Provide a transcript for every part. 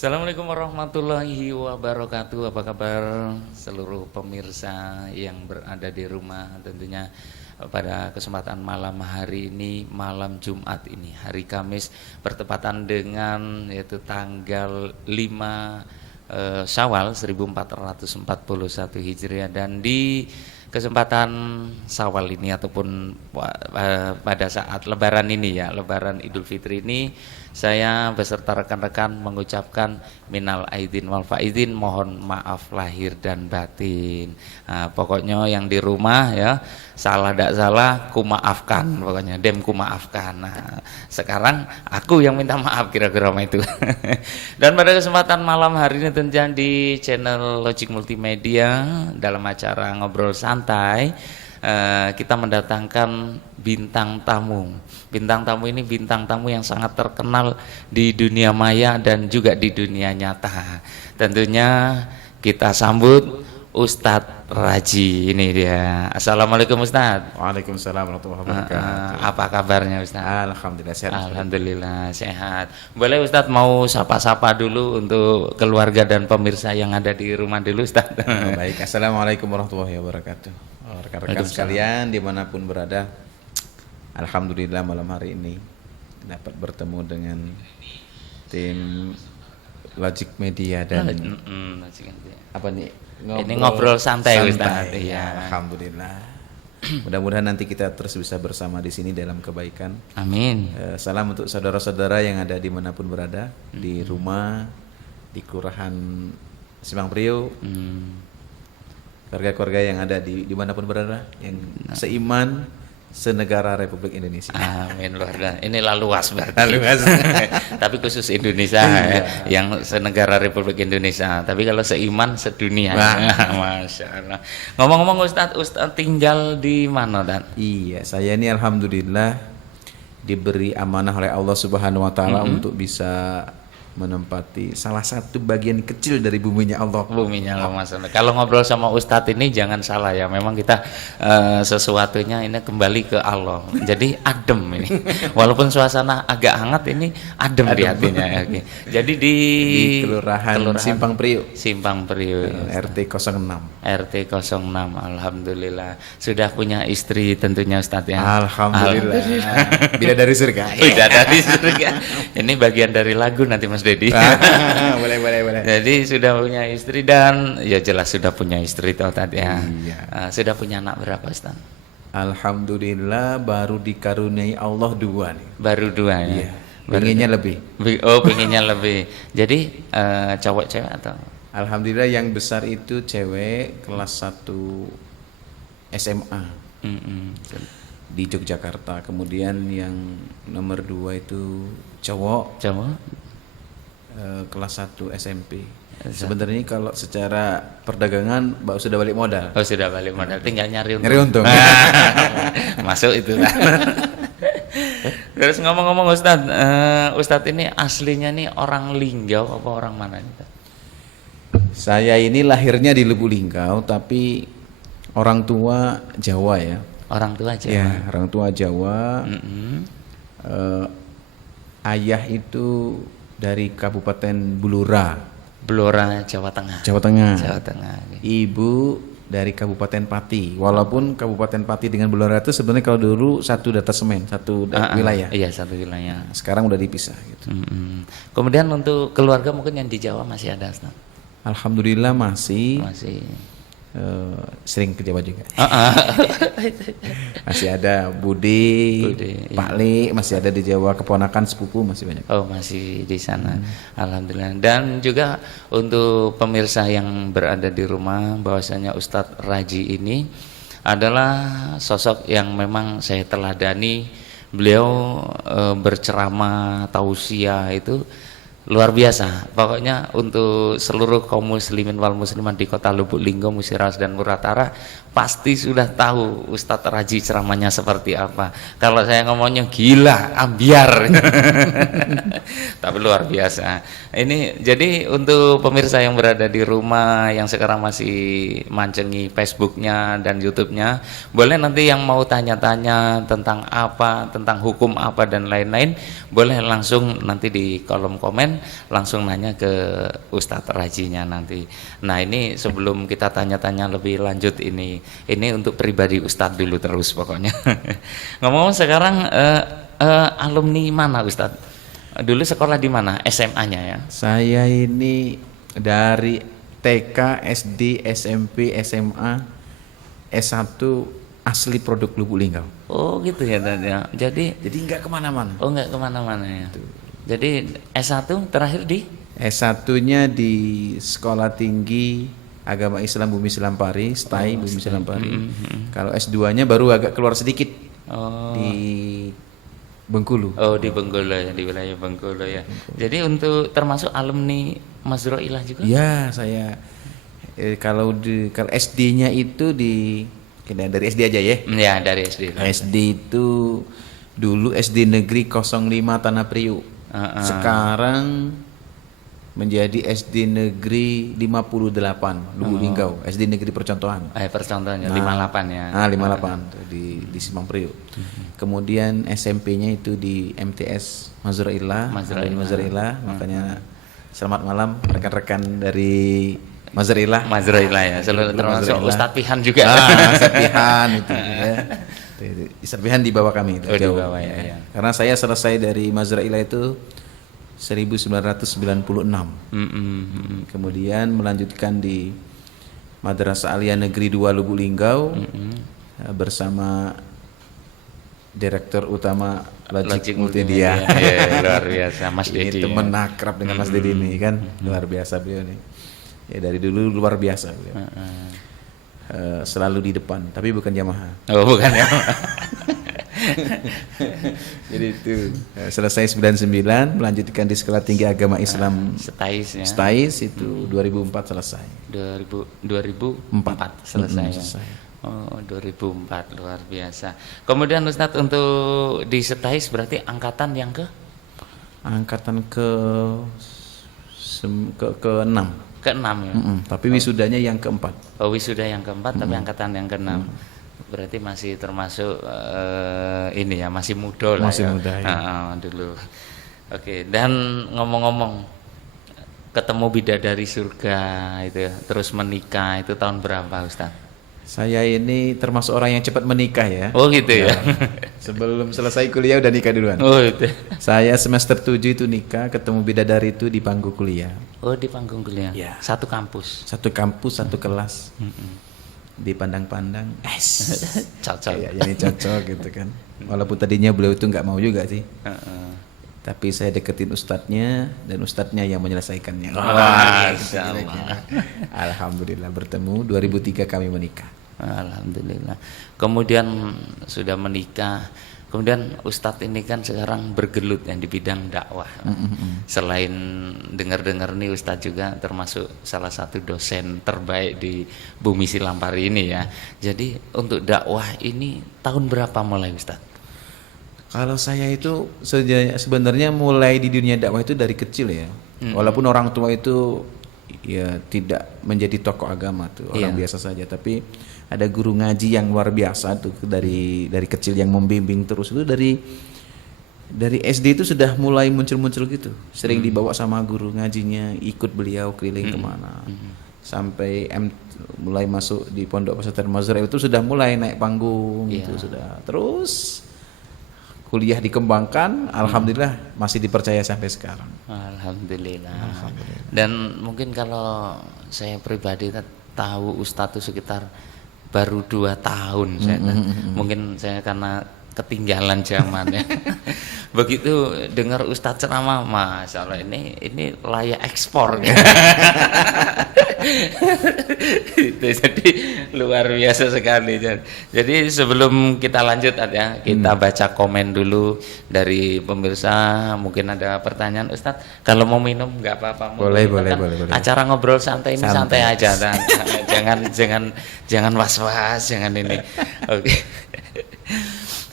Assalamualaikum warahmatullahi wabarakatuh. Apa kabar seluruh pemirsa yang berada di rumah? Tentunya pada kesempatan malam hari ini, malam Jumat ini, hari Kamis, bertepatan dengan yaitu tanggal 5 Syawal 1441 Hijriah, dan di kesempatan Syawal ini ataupun pada saat Lebaran ini ya, Lebaran Idul Fitri ini, saya beserta rekan-rekan mengucapkan minal aidin wal faizin, mohon maaf lahir dan batin. Nah, pokoknya yang di rumah ya, salah tidak salah ku maafkan, pokoknya dem ku maafkan. Nah, sekarang aku yang minta maaf kira-kira itu. Dan pada kesempatan malam hari ini tentunya di channel Logic Multimedia dalam acara Ngobrol Santai, kita mendatangkan bintang tamu. Bintang tamu ini bintang tamu yang sangat terkenal di dunia maya dan juga di dunia nyata. Tentunya kita sambut Ustadz Raji, ini dia. Assalamualaikum Ustadz. Waalaikumsalam warahmatullahi wabarakatuh. Apa kabarnya Ustadz? Alhamdulillah sehat. Alhamdulillah sehat. Boleh Ustadz mau sapa-sapa dulu untuk keluarga dan pemirsa yang ada di rumah dulu Ustadz. Baik, assalamualaikum warahmatullahi wabarakatuh. Rekan-rekan sekalian dimanapun berada, alhamdulillah malam hari ini dapat bertemu dengan tim Logic Media dan apa nih? Ini ngobrol santai Ustadz. Ya, alhamdulillah. Mudah-mudahan nanti kita terus bisa bersama di sini dalam kebaikan. Amin. Salam untuk saudara-saudara yang ada dimanapun berada, di rumah, di kelurahan Simpang Priok, keluarga-keluarga yang ada di dimanapun berada, yang seiman, senegara Republik Indonesia. Amin, luar biasa. Inilah luas berarti. Luas. Tapi khusus Indonesia ya, yang senegara Republik Indonesia. Tapi kalau seiman sedunia. Masya Allah. Ngomong-ngomong Ustadz tinggal di mana Dan? Iya, saya ini alhamdulillah diberi amanah oleh Allah Subhanahu Wa Taala untuk bisa menempati salah satu bagian kecil dari buminya Allah. Buminya Allah, masalah. Kalau ngobrol sama Ustadz ini jangan salah ya, memang kita sesuatunya ini kembali ke Allah. Jadi adem ini, walaupun suasana agak hangat ini adem. Di hatinya. Oke. Jadi di kelurahan Simpang Priok. Simpang Priok. RT 06. RT 06. Alhamdulillah sudah punya istri tentunya Ustadz ya. Alhamdulillah. Bidadari surga. Bidadari surga. Ini bagian dari lagu nanti Mas Dedi. boleh. Jadi sudah punya istri, dan ya jelas sudah punya istri toh tadi ya. Iya. Sudah punya anak berapa Ustaz? Alhamdulillah baru dikaruniai Allah 2 nih. Baru 2 ya. Iya. Pengennya lebih. Oh, pengennya lebih. Jadi cowok cewek atau? Alhamdulillah yang besar itu cewek kelas 1 SMA di Yogyakarta. Kemudian yang nomor 2 itu cowok kelas 1 SMP. Sebenarnya kalau secara perdagangan sudah balik modal. Oh, sudah balik modal, tinggal nyari untung. Masuk itu kan. Terus ngomong-ngomong Ustadz ini aslinya nih orang Linggau apa orang mana nih? Saya ini lahirnya di Lubuk Linggau, tapi orang tua Jawa ya. Orang tua Jawa. Ya, orang tua Jawa. Ayah itu dari Kabupaten Blora, Jawa Tengah. Jawa Tengah. Okay. Ibu dari Kabupaten Pati. Walaupun Kabupaten Pati dengan Blora itu sebenarnya kalau dulu satu datasemen, satu wilayah. Iya, satu wilayah. Sekarang udah dipisah gitu. Kemudian untuk keluarga mungkin yang di Jawa masih ada, Ustaz? Alhamdulillah masih. Sering ke Jawa juga. Masih ada Budi, Pak Li, masih ada di Jawa, keponakan sepupu masih banyak. Oh, masih di sana. Alhamdulillah. Dan juga untuk pemirsa yang berada di rumah, bahwasanya Ustadz Raji ini adalah sosok yang memang saya teladani. Beliau berceramah tausiah itu luar biasa. Pokoknya untuk seluruh kaum muslimin wal muslimat di kota Lubuk Linggau, Musirawas dan Muratara pasti sudah tahu Ustadz Raji ceramahnya seperti apa. Kalau saya ngomongnya gila, ambiar. Tapi luar biasa. Ini jadi untuk pemirsa yang berada di rumah yang sekarang masih mancengi Facebooknya dan YouTube-nya, boleh nanti yang mau tanya-tanya tentang apa, tentang hukum apa dan lain-lain, boleh langsung nanti di kolom komen lain langsung nanya ke Ustadz Rajinya nanti. Nah ini sebelum kita tanya-tanya lebih lanjut ini untuk pribadi Ustadz dulu terus pokoknya. Ngomong sekarang alumni mana Ustadz? Dulu sekolah di mana? SMA-nya ya? Saya ini dari TK, SD, SMP, SMA, S1 asli produk Lubuk Linggau. Oh gitu ya Tad, ya. Jadi nggak kemana-mana. oh nggak kemana-mana ya. Jadi S1 terakhir di S1-nya di Sekolah Tinggi Agama Islam Bumi Selampari, STAI Bumi Selampari. Kalau S2-nya baru agak keluar sedikit di Bengkulu. Oh di Bengkulu ya, di wilayah Bengkulu ya. Jadi untuk termasuk alumni Mazroilah juga? Ya, saya kalau SD-nya itu dari SD aja ya. Ya dari SD. SD itu dulu SD Negeri 05 Tanah Priuk. Sekarang menjadi SD Negeri 58 Lubuk Linggau, SD Negeri Percontohan. Percontohannya 58 ya. 58 tuh di Simpang Priuk. Kemudian SMP-nya itu di MTS Mazroilah. Makanya selamat malam rekan-rekan dari Mazroilah ya, termasuk Ustadz Pihan juga. Ustadz Pihan itu ya. Ustadz Pihan di bawah kami itu. Di bawah ya. Karena saya selesai dari Mazroilah itu 1996. Kemudian melanjutkan di Madrasah Aliyah Negeri 2 Lubuk Linggau bersama Direktur Utama Logik Multimedia. Luar biasa Mas Dedi. Teman akrab dengan Mas Dedi ini kan, luar biasa beliau nih. Ya dari dulu luar biasa beliau. Selalu di depan, tapi bukan Yamaha. Oh bukan Yamaha. Jadi itu selesai 99, melanjutkan di Sekolah Tinggi Agama Islam STAIS ya. STAIS itu 2004 selesai. 2004 selesai. Ya. Oh 2004 luar biasa. Kemudian Ustadz untuk di STAIS berarti angkatan yang ke? Angkatan ke 6. Ke-6 ya. Tapi wisudanya yang keempat. Oh wisuda yang keempat, tapi angkatan yang ke-6. Berarti masih termasuk ini ya, masih muda lah. Masih ya. muda ya. Dulu. Oke, dan ngomong-ngomong ketemu bidadari surga itu ya, terus menikah itu tahun berapa Ustaz? Saya ini termasuk orang yang cepat menikah ya. Oh gitu ya. Sebelum selesai kuliah udah nikah duluan. Oh itu. Saya semester 7 itu nikah, ketemu bidadari itu di panggung kuliah. Oh di panggung kuliah. Ya. Satu kampus. Satu kampus, satu kelas. Dipandang-pandang, cocok. Ya, jadi cocok gitu kan. Walaupun tadinya beliau itu nggak mau juga sih. Tapi saya deketin ustadznya dan ustadznya yang menyelesaikannya. Alhamdulillah bertemu 2003 kami menikah. Alhamdulillah. Kemudian sudah menikah. Kemudian Ustadz ini kan sekarang bergelut yang di bidang dakwah. Selain dengar-dengar nih Ustadz juga termasuk salah satu dosen terbaik di Bumi Silampari ini ya. Jadi untuk dakwah ini tahun berapa mulai Ustadz? Kalau saya itu sebenarnya mulai di dunia dakwah itu dari kecil ya. Walaupun orang tua itu ya tidak menjadi tokoh agama tuh, orang biasa saja, tapi ada guru ngaji yang luar biasa tuh dari kecil yang membimbing terus itu dari SD itu sudah mulai muncul gitu. Sering dibawa sama guru ngajinya, ikut beliau keliling kemana. Sampai mulai masuk di Pondok Pesantren Mazroilah itu sudah mulai naik panggung itu sudah. Terus kuliah dikembangkan, alhamdulillah masih dipercaya sampai sekarang. Alhamdulillah. Dan mungkin kalau saya pribadi tahu Ustadz itu sekitar baru 2 tahun mungkin saya karena ketinggalan zamannya. Begitu dengar Ustadz ceramah, Masya Allah ini layak ekspor. Jadi luar biasa sekali. Jadi sebelum kita lanjut ya, kita baca komen dulu dari pemirsa. Mungkin ada pertanyaan Ustadz. Kalau mau minum nggak apa-apa. Boleh. Acara ngobrol santai ini santai aja. Jangan was-was, jangan ini. Oke.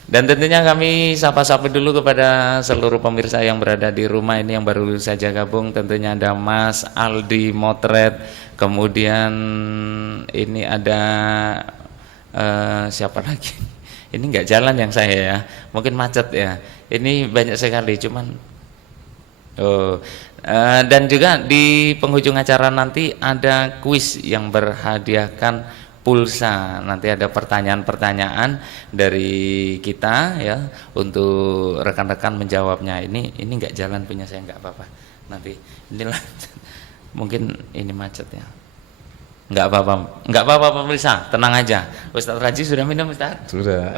Dan tentunya kami sapa-sapa dulu kepada seluruh pemirsa yang berada di rumah ini yang baru saja gabung. Tentunya ada Mas Aldi Motret, kemudian ini ada siapa lagi? Ini nggak jalan yang saya ya, mungkin macet ya. Ini banyak sekali, cuman Oh, dan juga di penghujung acara nanti ada kuis yang berhadiahkan pulsa. Nanti ada pertanyaan-pertanyaan dari kita ya untuk rekan-rekan menjawabnya. Ini nggak jalan punya saya, nggak apa-apa. Nanti inilah mungkin ini macet ya. Nggak apa-apa pemirsa, tenang aja. Ustadz Raji sudah minum Ustadz? Sudah.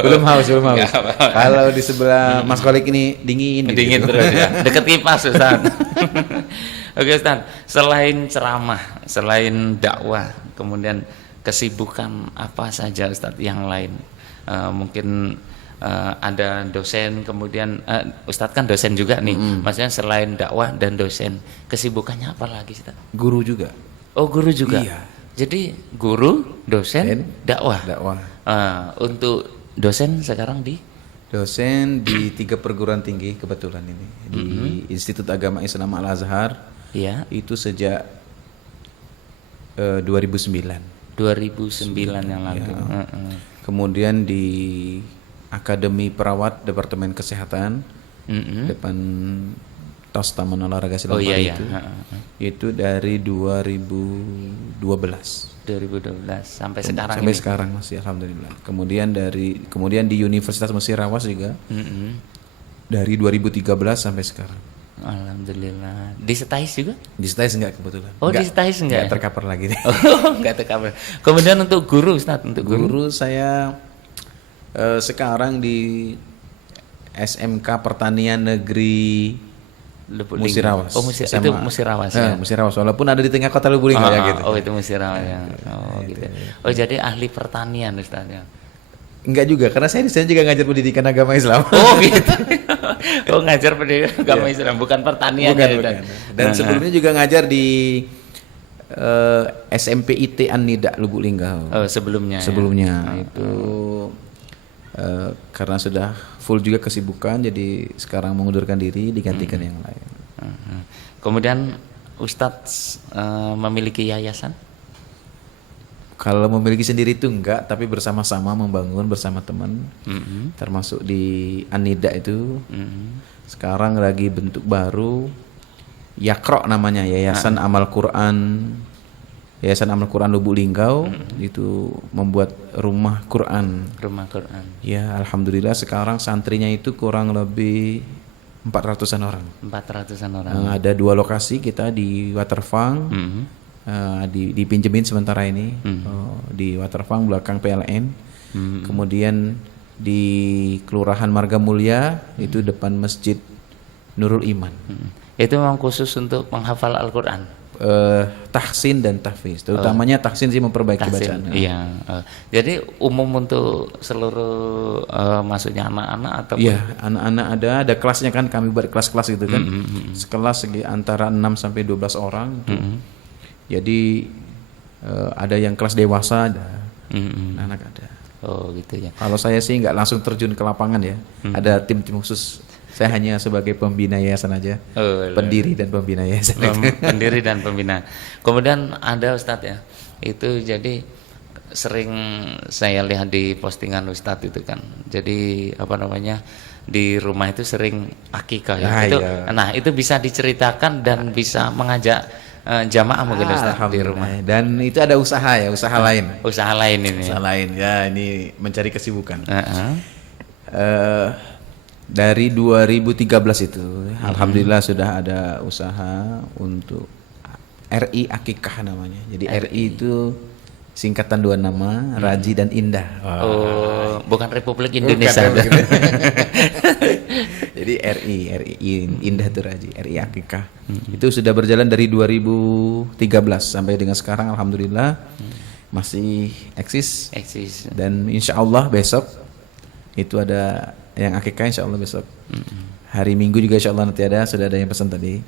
Belum haus. Kalau di sebelah Mas Kolik ini dingin. Dingin terus ya. Deket kipas Ustadz. Oke Ustadz, selain ceramah, selain dakwah, kemudian kesibukan apa saja Ustadz yang lain? Mungkin ada dosen, kemudian Ustadz kan dosen juga nih. Maksudnya selain dakwah dan dosen, kesibukannya apa lagi Ustadz? Guru juga. Oh guru juga. Iya. Jadi guru, dosen, dakwah. Untuk dosen sekarang dosen di 3 perguruan tinggi kebetulan ini di Institut Agama Islam Al Azhar. Iya. Itu sejak 2009. 2009 yang lalu. Ya. Kemudian di Akademi Perawat Departemen Kesehatan depan TOS Taman Olahraga Siloam itu dari 2012 sampai sekarang. Sampai sekarang masih alhamdulillah. Kemudian di Universitas Mesir Rawas juga dari 2013 sampai sekarang. Alhamdulillah. Di STAIS juga? Di STAIS enggak kebetulan. Oh, di STAIS enggak? Enggak tercover lagi nih. Oh, enggak tercover. Kemudian untuk guru Ustaz, guru saya sekarang di SMK Pertanian Negeri Musirawas. Oh, itu Musirawas ya. Musirawas, walaupun ada di tengah kota Lubuk Linggau ya gitu. Oh, itu Musirawas ya. Oh, gitu. Oh, jadi ahli pertanian Ustaz ya. Enggak juga, karena saya di sana juga ngajar pendidikan agama Islam. Oh, gitu. Oh, ngajar pendidikan agama Islam, bukan pertanian. Bukan. Dan sebelumnya juga ngajar di SMP IT An-Nida Lubuk Linggau. Oh, sebelumnya. Itu karena sudah full juga kesibukan, jadi sekarang mengundurkan diri, digantikan yang lain. Kemudian Ustadz memiliki yayasan? Kalau memiliki sendiri itu enggak, tapi bersama-sama membangun bersama teman, termasuk di An-Nida itu. Sekarang lagi bentuk baru, Yakro namanya, Yayasan Amal Quran. Yayasan Amal Quran Lubuk Linggau itu membuat rumah Quran. Ya, alhamdulillah sekarang santrinya itu kurang lebih 400-an orang. 400-an orang. Ada 2 lokasi kita di Waterfang, dipinjemin sementara ini di Waterfang belakang PLN. Kemudian di Kelurahan Marga Mulia itu depan Masjid Nurul Iman. Itu memang khusus untuk menghafal Al-Quran. Tahsin dan tahfiz, terutamanya tahsin sih memperbaiki bacaan. Iya. Jadi umum untuk seluruh maksudnya anak-anak atau? Iya, anak-anak ada kelasnya kan, kami buat kelas-kelas gitu kan. Sekelas antara 6 sampai 12 orang. Jadi ada yang kelas dewasa ada, anak ada. Oh gitu ya. Kalau saya sih nggak langsung terjun ke lapangan ya. Ada tim-tim khusus. Saya hanya sebagai pembina yayasan aja, pendiri dan pembina yayasan. Pendiri dan pembina. Kemudian ada Ustadz ya, itu jadi sering saya lihat di postingan Ustadz itu kan. Jadi apa namanya, di rumah itu sering akikah ya. Nah itu bisa diceritakan dan bisa mengajak jamaah mungkin Ustadz di rumah. Dan itu ada usaha lain. Usaha lain ini. Usaha lain ya, ini mencari kesibukan. Dari 2013 itu, alhamdulillah sudah ada usaha untuk RI Akikah namanya. Jadi RI itu singkatan 2 nama, Raji dan Indah. Oh, bukan Republik Indonesia. Jadi RI Indah itu Raji, RI Akikah. Itu sudah berjalan dari 2013 sampai dengan sekarang, alhamdulillah masih eksis. Dan insya Allah besok itu ada yang akikah, insya Allah besok. Hari Minggu juga insya Allah nanti sudah ada yang pesan tadi.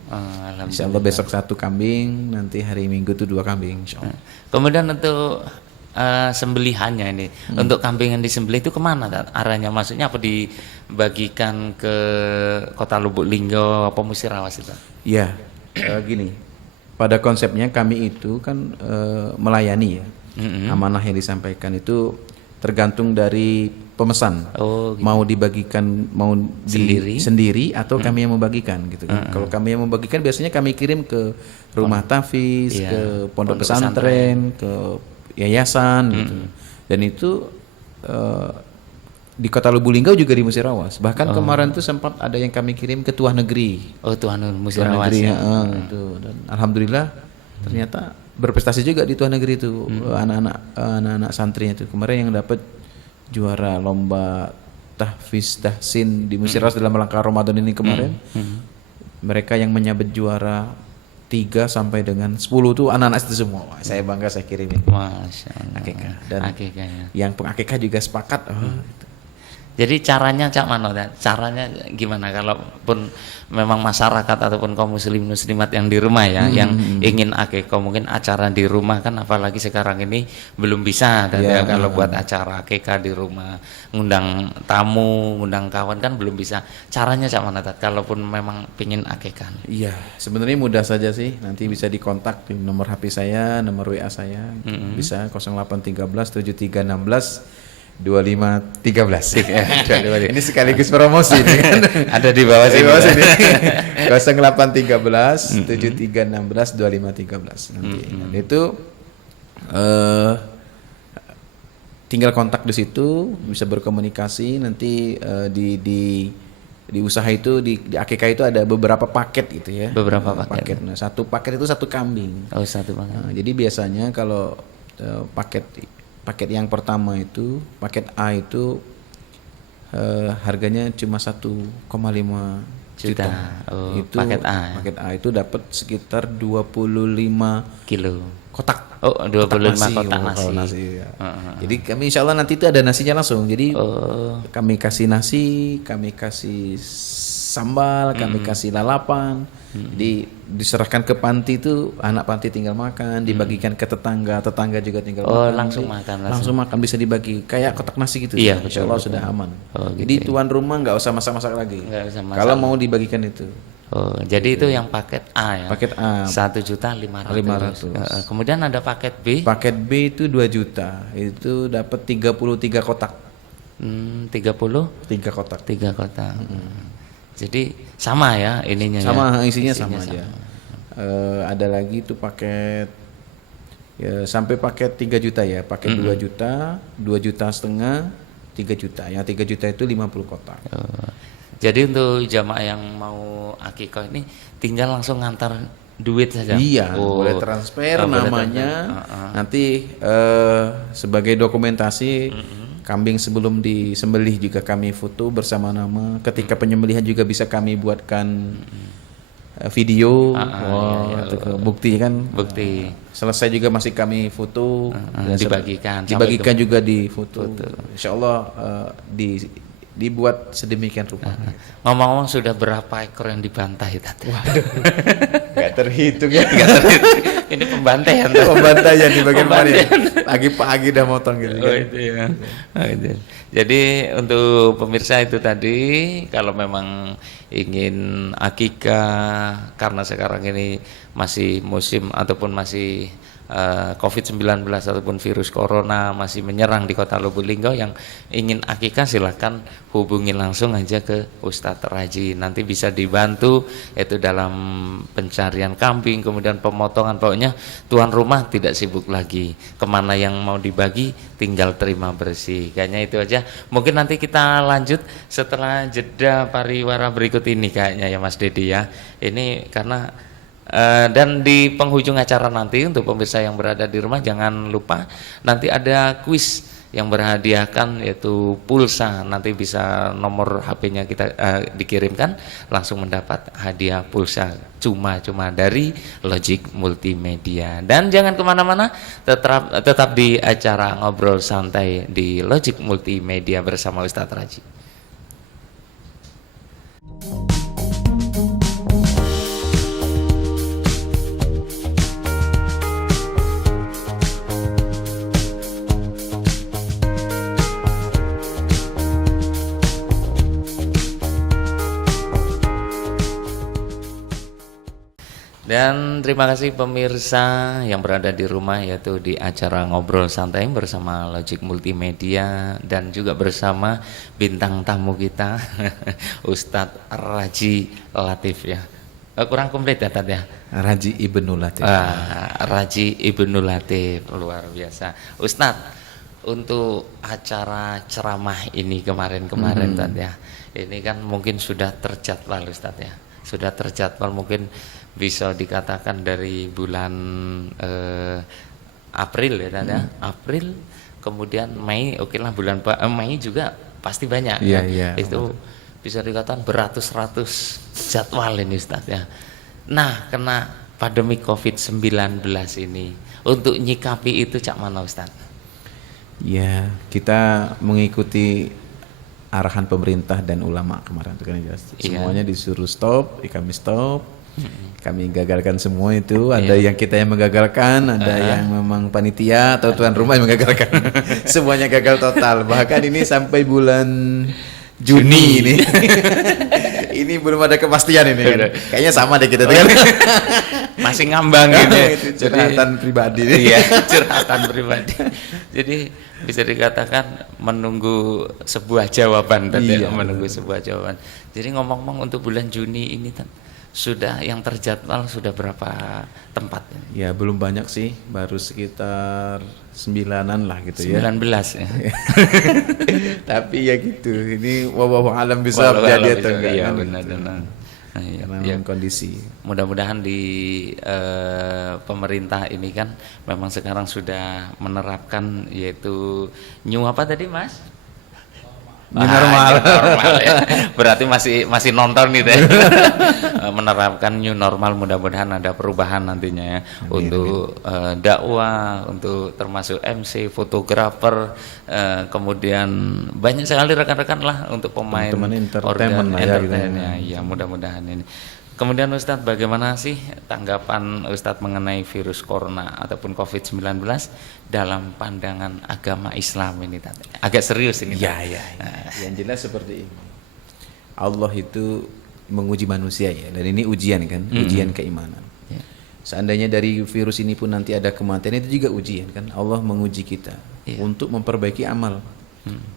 Insya Allah besok 1 kambing, nanti hari Minggu itu 2 kambing insya Allah. Kemudian untuk sembelihannya ini, untuk kambing yang disembelih itu kemana arahnya? Maksudnya apa, dibagikan ke kota Lubuk Linggau apa Musirawas itu? Iya, gini, pada konsepnya kami itu kan melayani ya. Amanah yang disampaikan itu tergantung dari pemesan. Oh, gitu. Mau dibagikan, mau sendiri atau kami yang membagikan gitu kan. Kalau kami yang membagikan biasanya kami kirim ke rumah tahfiz, Iya, ke pondok pesantren, ke yayasan gitu. Dan itu di Kota Lubulingga juga di Musirawas. Bahkan kemarin tuh sempat ada yang kami kirim ke Tuah Negeri. Oh, Tuan Tuah Musirawas. Negeri, itu. Dan alhamdulillah ternyata berprestasi juga di Tuah Negeri itu anak-anak santrinya itu. Kemarin yang dapat juara lomba tahfiz tahsin di Musirawas dalam rangka Ramadan ini kemarin. Mereka yang menyabet juara 3 sampai dengan 10 tuh anak-anak itu semua. Wah, saya bangga, saya kirimin. Masya Allah. Akikah. Dan Akikah, ya. yang pengakikah juga sepakat. Gitu. Jadi caranya Cak Mano, caranya gimana kalaupun memang masyarakat ataupun kaum muslimat yang di rumah ya, yang ingin akikah, mungkin acara di rumah kan, apalagi sekarang ini belum bisa ya, kalau buat acara akikah di rumah, ngundang tamu, ngundang kawan kan belum bisa. Caranya Cak Mano, kalaupun memang pingin akikah? Iya, sebenarnya mudah saja sih. Nanti bisa dikontak di nomor HP saya, nomor WA saya, bisa 0813 7316 2513. Ini sekaligus promosi ini kan. Ada di bawah sini. 0813 7316 2513 nanti. Dan itu tinggal kontak di situ, bisa berkomunikasi nanti di usaha itu di AKK itu ada beberapa paket gitu ya. Beberapa paket. Nah, satu paket itu satu kambing. Oh, satu paket. Nah, jadi biasanya kalau paket yang pertama itu, paket A itu harganya cuma 1,5 juta. Oh, itu paket A. Paket A itu dapat sekitar 25 kilo kotak. Oh, 25 kotak nasi. Ya. Jadi kami insya Allah nanti itu ada nasinya langsung. Jadi kami kasih nasi, kami kasih sambal, kami kasih lalapan. Diserahkan ke panti itu, anak panti tinggal makan, dibagikan ke tetangga juga tinggal makan. Langsung makan, bisa dibagi kayak kotak nasi gitu. Iya, insya Allah sudah aman. gitu. Jadi tuan rumah nggak usah masak-masak lagi. Kalau mau dibagikan itu. Oh, jadi itu yang paket A ya. Paket A 1.500.000. Kemudian ada paket B. Paket B itu 2 juta. Itu dapat 33 kotak. 30? 3 kotak. 3 kotak. Jadi sama ya ininya. Sama, ya? isinya sama aja. Ada lagi tuh paket ya, sampai paket 3 juta ya. Paket 2 juta, 2 juta setengah, 3 juta. Yang 3 juta itu 50 kotak. Jadi untuk jamaah yang mau akikah ini tinggal langsung ngantar duit saja. Iya, boleh transfer namanya. Nanti sebagai dokumentasi kambing sebelum disembelih juga kami foto bersama nama. Ketika penyembelihan juga bisa kami buatkan video, bukti kan. Bukti. Selesai juga masih kami foto, dan dibagikan juga di foto. Insya Allah dibuat sedemikian rupa. Ngomong-ngomong sudah berapa ekor yang dibantai tadi? Waduh, nggak terhitung ya. Ini pembantaian. Pembantaian di bagian mana? Lagi pagi dah motong gitu. Oh, itu ya. Jadi untuk pemirsa itu tadi, kalau memang ingin akikah karena sekarang ini masih musim ataupun masih COVID-19 ataupun virus corona masih menyerang di Kota Lubulingga, yang ingin akikah silakan hubungi langsung aja ke Ustadz Raji, nanti bisa dibantu itu dalam pencarian kambing, kemudian pemotongan. Pokoknya tuan rumah tidak sibuk lagi, kemana yang mau dibagi tinggal terima bersih. Kayaknya itu aja, mungkin nanti kita lanjut setelah jeda pariwara berikut ini kayaknya ya Mas Dedi ya. Ini karena dan di penghujung acara nanti untuk pemirsa yang berada di rumah jangan lupa nanti ada kuis yang berhadiahkan, yaitu pulsa. Nanti bisa nomor HP-nya kita dikirimkan, langsung mendapat hadiah pulsa cuma dari Logic Multimedia. Dan jangan kemana-mana, tetap di acara Ngobrol Santai di Logic Multimedia bersama Ustadz Raji. Dan terima kasih pemirsa yang berada di rumah, yaitu di acara Ngobrol Santai bersama Logic Multimedia dan juga bersama bintang tamu kita Ustadz Raji Latif ya. Kurang komplit ya Tad ya. Raji Ibnul Latif. Raji Ibnul Latif, luar biasa. Ustadz, untuk acara ceramah ini kemarin-kemarin Tad ya, ini kan mungkin sudah terjadwal Ustadz ya. Sudah terjadwal, mungkin bisa dikatakan dari bulan April ya Tad ya. April, kemudian Mei, oke lah bulan Mei juga pasti banyak Iya, ya. iya, Itu bisa dikatakan beratus-ratus jadwal ini Ustadz ya. Nah, kena pandemi COVID-19 ini, untuk nyikapi itu cak mana Ustadz? Ya, kita mengikuti arahan pemerintah dan ulama kemarin itu kan jelas. Semuanya disuruh stop, kami stop. Kami gagalkan semua itu. Ada yang kita yang menggagalkan, ada yang memang panitia atau tuan rumah yang menggagalkan. Semuanya gagal total. Bahkan ini sampai bulan Juni ini. Ini belum ada kepastian ini kan. Kayaknya sama deh kita kan. Masih ngambang gitu. Curhatan pribadi. Iya, curhatan pribadi. Jadi bisa dikatakan menunggu sebuah jawaban tadi, menunggu sebuah jawaban. Jadi ngomong-ngomong untuk bulan Juni ini sudah yang terjadwal sudah berapa tempat? Ya belum banyak sih, baru sekitar 9-an lah gitu 19 ya. Tapi ya gitu, ini wallahu alam bisa jadi atau enggak iya, kan. Benar-benar. Nah, iya, karena kondisi. Mudah-mudahan di pemerintah ini kan memang sekarang sudah menerapkan yaitu new apa tadi Mas? New normal. Normal ya. Berarti masih nonton gitu ya. Menerapkan new normal, mudah-mudahan ada perubahan nantinya ya. Untuk dakwah, untuk termasuk MC, fotografer, kemudian banyak sekali rekan-rekan lah untuk pemain entertainment ya, mudah-mudahan ini. Kemudian Ustadz, bagaimana sih tanggapan Ustadz mengenai virus corona ataupun COVID-19 dalam pandangan agama Islam ini tadi? Agak serius ini. Ya. Yang jelas seperti ini. Allah itu menguji manusia ya, dan ini ujian kan, ujian keimanan. Ya. Seandainya dari virus ini pun nanti ada kematian, itu juga ujian kan. Allah menguji kita untuk memperbaiki amal.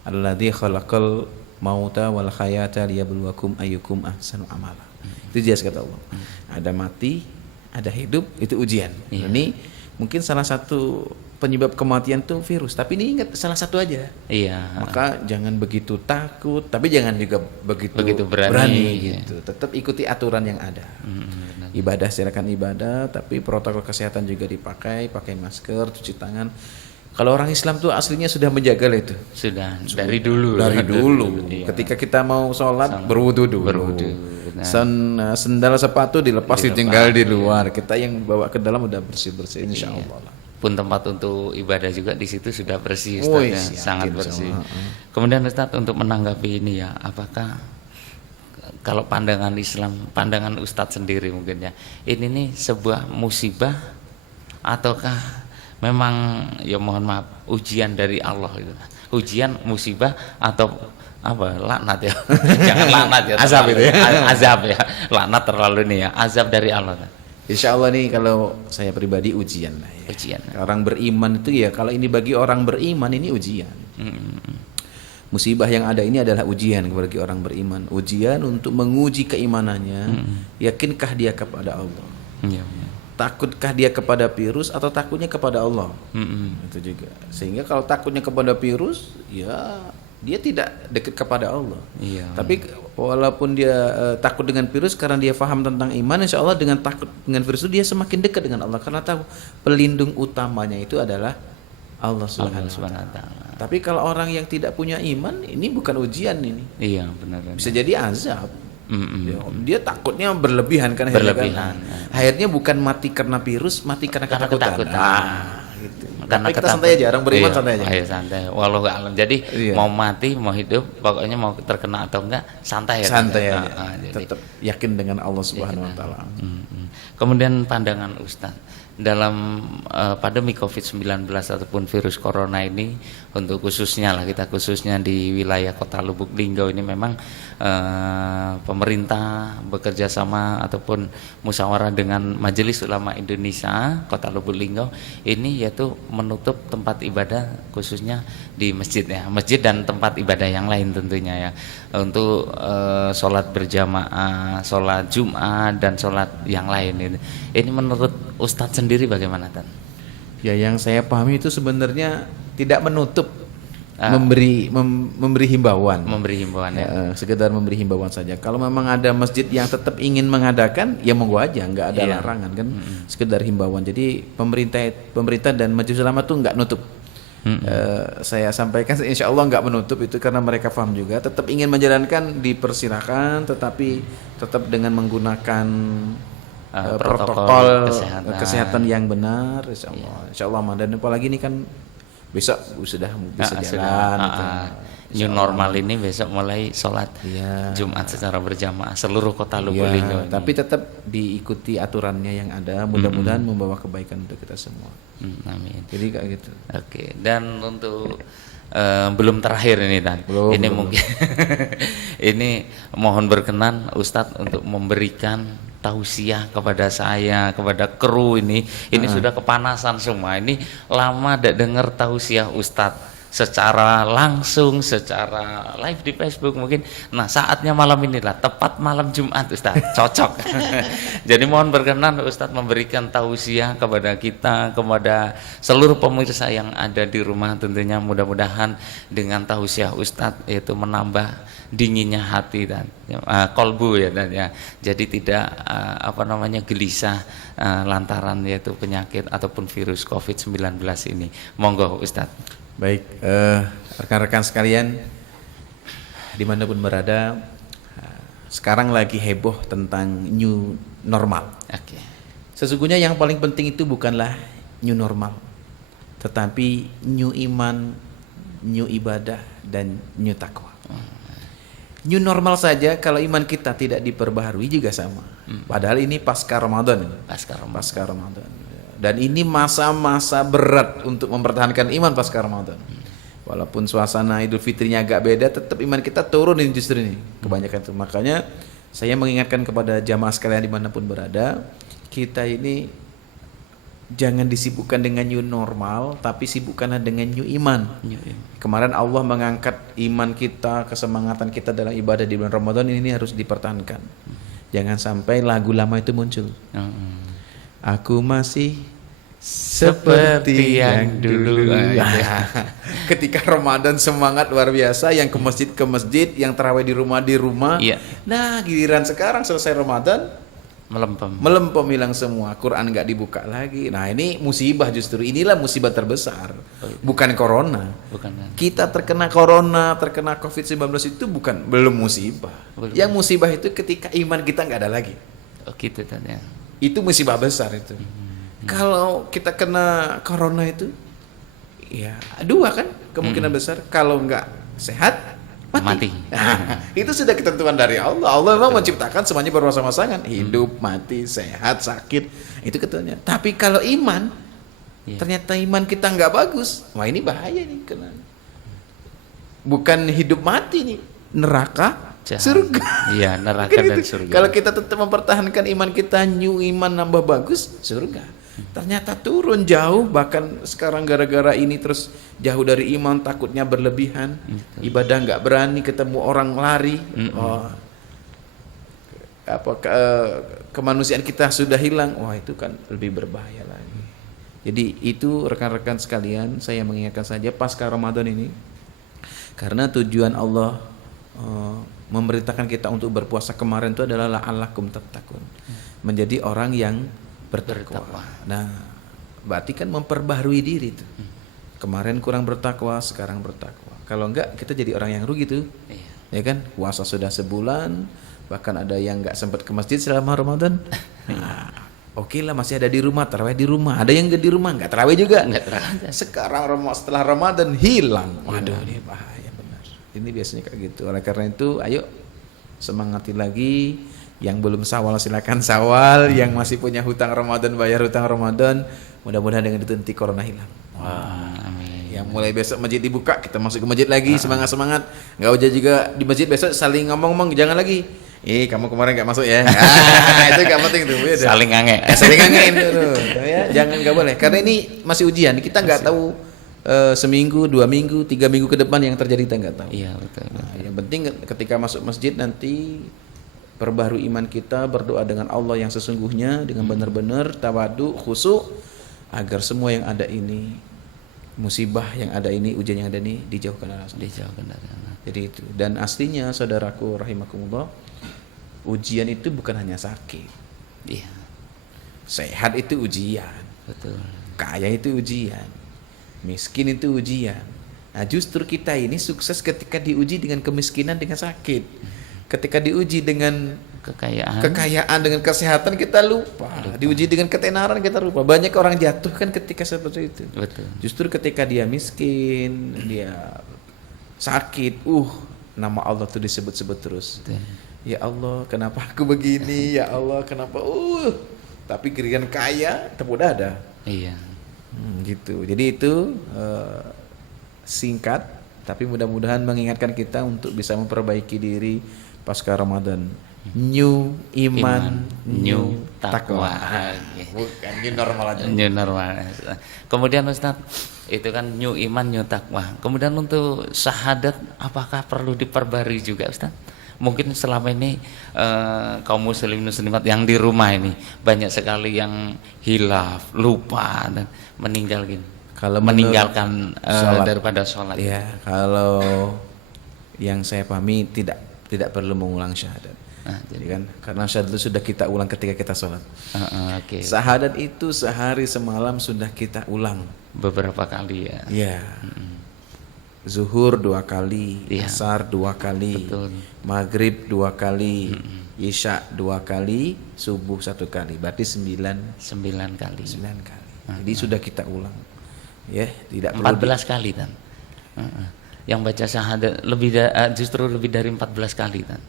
Alladzi khalaqal mauta wal hayata liyabluwakum ayyukum ahsanu amala. Itu jelas kata Allah. Ada mati, ada hidup, itu ujian. Ini mungkin salah satu penyebab kematian tuh virus, tapi ini ingat salah satu aja. Iya. Maka jangan begitu takut, tapi jangan juga begitu berani gitu. Tetap ikuti aturan yang ada. Ibadah silakan ibadah, tapi protokol kesehatan juga dipakai, pakai masker, cuci tangan. Kalau orang Islam tuh aslinya sudah menjaga itu. Sudah dari dulu. Iya. Ketika kita mau sholat berwudu dulu. Sendal sepatu dilepas ditinggal di luar. Kita yang bawa ke dalam udah bersih-bersih insya Allah. Pun tempat untuk ibadah juga di situ sudah bersih Ustaz, sangat bersih. Kemudian Ustaz, untuk menanggapi ini ya, apakah kalau pandangan Islam, pandangan Ustadz sendiri mungkin ya, ini nih sebuah musibah ataukah memang ya mohon maaf ujian dari Allah gitu. Ujian, musibah atau apa, laknat ya. Jangan laknat ya. Azab itu ya. Azab ya. Laknat terlalu ini ya. Azab dari Allah. Insya Allah nih kalau saya pribadi ujian lah ya. Ujian. Orang beriman itu ya, kalau ini bagi orang beriman ini ujian. Musibah yang ada ini adalah ujian bagi orang beriman. Ujian untuk menguji keimanannya. Yakinkah dia kepada Allah? Takutkah dia kepada virus atau takutnya kepada Allah? Itu juga. Sehingga kalau takutnya kepada virus, ya dia tidak dekat kepada Allah. Tapi walaupun dia takut dengan virus karena dia paham tentang iman, insya Allah dengan takut dengan virus itu dia semakin dekat dengan Allah karena tahu pelindung utamanya itu adalah Allah Subhanahu wa Ta'ala. Tapi kalau orang yang tidak punya iman, ini bukan ujian ini. Iya, benar. Bisa jadi azab. Dia takutnya berlebihan kan. Akhirnya bukan mati karena virus, mati karena ketakutan. Gitu. Karena kita santai aja, orang beriman santai aja. Iya, santai. Wallahu a'lam. Jadi mau mati, mau hidup, pokoknya mau terkena atau enggak, santai ya. Santai aja. Tetap yakin dengan Allah Subhanahu wa Ta'ala. Kemudian pandangan Ustaz, dalam pandemi COVID-19 ataupun virus corona ini, untuk khususnya di wilayah Kota Lubuk Linggau ini memang pemerintah bekerja sama ataupun musyawarah dengan Majelis Ulama Indonesia Kota Lubuk Linggau ini, yaitu menutup tempat ibadah khususnya di masjid dan tempat ibadah yang lain tentunya ya, untuk sholat berjamaah, sholat Jumat dan sholat yang lain. Ini menurut Ustadz sendiri bagaimana, Tan? Ya, yang saya pahami itu sebenarnya tidak menutup, memberi himbauan. Memberi himbauan ya. Sekedar memberi himbauan saja. Kalau memang ada masjid yang tetap ingin mengadakan, ya monggo aja, nggak ada larangan kan. Sekedar himbauan. Jadi pemerintah dan majelis ulama tuh nggak nutup. Saya sampaikan insya Allah nggak menutup itu, karena mereka paham juga. Tetap ingin menjalankan dipersilakan, tetapi tetap dengan menggunakan protokol kesehatan yang benar, insya Allah. Dan apalagi ini kan besok sudah bisa jalan. New normal ini besok mulai sholat Jumat secara berjamaah seluruh Kota Lubuk Linggau. Tapi tetap diikuti aturannya yang ada. Mudah-mudahan membawa kebaikan untuk kita semua. Amin. Jadi kayak gitu. Oke. Dan untuk belum terakhir ini, Tan. Belum. Mungkin ini mohon berkenan Ustadz untuk memberikan tausiah kepada saya, kepada kru ini sudah kepanasan semua. Ini lama tidak dengar tausiah Ustadz secara langsung, secara live di Facebook mungkin. Nah, saatnya malam inilah, tepat malam Jumat Ustadz, cocok. Jadi mohon berkenan Ustadz memberikan tausiah kepada kita, kepada seluruh pemirsa yang ada di rumah. Tentunya mudah-mudahan dengan tausiah Ustadz yaitu menambah dinginnya hati dan kolbu ya, dan ya, jadi tidak gelisah lantaran yaitu penyakit ataupun virus COVID-19 ini. Monggo Ustadz. Baik, rekan-rekan sekalian dimanapun berada, sekarang lagi heboh tentang new normal. Sesungguhnya yang paling penting itu bukanlah new normal, tetapi new iman, new ibadah, dan new takwa. New normal saja kalau iman kita tidak diperbaharui juga sama. Padahal ini pasca Ramadan. Pasca Ramadan. Dan ini masa-masa berat untuk mempertahankan iman pasca Ramadan. Walaupun suasana Idul Fitrinya agak beda, tetap iman kita turun ini justru ini. Kebanyakan itu. Makanya saya mengingatkan kepada jamaah sekalian dimanapun berada, kita ini jangan disibukkan dengan new normal, tapi sibukkanlah dengan new iman. Kemarin Allah mengangkat iman kita, kesemangatan kita dalam ibadah di bulan Ramadan ini harus dipertahankan. Jangan sampai lagu lama itu muncul. Aku masih seperti yang dulu. Ketika Ramadan semangat luar biasa, yang ke masjid, yang tarawih di rumah. Nah, giliran sekarang selesai Ramadan melempem hilang semua, Quran nggak dibuka lagi. Nah, ini musibah, justru inilah musibah terbesar. Bukan corona. Kita terkena corona, terkena COVID-19 itu belum musibah. Yang musibah itu ketika iman kita nggak ada lagi. Gitu tanya. Itu musibah besar itu. Kalau kita kena corona itu, ya dua kan kemungkinan besar. Kalau nggak sehat, mati. Nah, itu sudah ketentuan dari Allah. Allah memang menciptakan semuanya bermasing-masingan, hidup, mati, sehat, sakit. Itu ketentuannya. Tapi kalau iman, ternyata iman kita nggak bagus, wah ini bahaya nih. Bukan hidup mati nih, neraka. Surga. Iya, neraka dan surga. Kalau kita tetap mempertahankan iman kita, new iman nambah bagus, surga. Ternyata turun jauh, bahkan sekarang gara-gara ini terus jauh dari iman, takutnya berlebihan, ibadah nggak berani, ketemu orang lari. Kemanusiaan kita sudah hilang. Wah, itu kan lebih berbahaya lagi. Jadi itu rekan-rekan sekalian, saya mengingatkan saja pasca Ramadan ini, karena tujuan Allah memerintahkan kita untuk berpuasa kemarin itu adalah la'allakum tattaqun, menjadi orang yang bertakwa. Nah, berarti kan memperbaharui diri itu. Kemarin kurang bertakwa, sekarang bertakwa. Kalau enggak, kita jadi orang yang rugi tuh. Ya kan? Puasa sudah sebulan, bahkan ada yang enggak sempat ke masjid selama Ramadan. Oke lah, masih ada di rumah, tarawih di rumah. Ada yang di rumah enggak tarawih juga. Sekarang setelah Ramadan hilang. Waduh, ini bahaya. Ini biasanya kayak gitu. Oleh karena itu, ayo semangati lagi, Yang belum sawal silakan sawal, yang masih punya hutang Ramadan bayar hutang Ramadan. Mudah-mudahan dengan itu nanti corona hilang. Amin. Yang mulai besok masjid dibuka, kita masuk ke masjid lagi, semangat-semangat. Enggak usah juga di masjid besok saling ngomong-ngomong, jangan lagi. Kamu kemarin nggak masuk ya. Itu nggak penting tuh. Saling ngange. Saling ngangein tuh. Ya, jangan, nggak boleh. Karena ini masih ujian. Kita nggak tahu seminggu, 2 minggu, 3 minggu ke depan yang terjadi kita nggak tahu. Iya betul. Nah, yang penting ketika masuk masjid nanti perbaharui iman kita, berdoa dengan Allah yang sesungguhnya, dengan benar-benar tawadu, khusyuk, agar semua yang ada ini, musibah yang ada ini, ujian yang ada ini dijauhkan dari sana. Dijauhkan dari sana. Jadi itu. Dan aslinya saudaraku rahimakumullah, ujian itu bukan hanya sakit. Iya. Sehat itu ujian. Betul. Kaya itu ujian. Miskin itu ujian. Nah, justru kita ini sukses ketika diuji dengan kemiskinan, dengan sakit. Ketika diuji dengan kekayaan, dengan kesehatan kita lupa. Diuji dengan ketenaran kita lupa. Banyak orang jatuh kan ketika seperti itu. Betul. Justru ketika dia miskin, dia sakit, nama Allah tuh disebut-sebut terus. Betul. Ya Allah, kenapa aku begini? Ya Allah, kenapa? Tapi giliran kaya, tepuk dada. Iya. Gitu. Jadi itu singkat, tapi mudah-mudahan mengingatkan kita untuk bisa memperbaiki diri pasca Ramadan. New iman, new takwa. Bukan new normal aja. New normal. Kemudian Ustadz, itu kan new iman, new takwa. Kemudian untuk syahadat, apakah perlu diperbarui juga Ustadz? Mungkin selama ini kaum muslimat yang di rumah ini banyak sekali yang hilaf, lupa dan meninggalkan daripada sholat. Ya, kalau yang saya pahami tidak perlu mengulang syahadat. Jadi kan karena syahadat itu sudah kita ulang ketika kita sholat. Okay. Syahadat itu sehari semalam sudah kita ulang beberapa kali ya. Iya. Zuhur 2 kali, Iya. asar 2 kali, Betul. maghrib 2 kali, isya 2 kali, subuh 1 kali. Berarti 9 kali. 9 kali. Jadi sudah kita ulang. Ya, tidak 14 kali kan. Yang baca syahadat justru lebih dari 14 kali kan.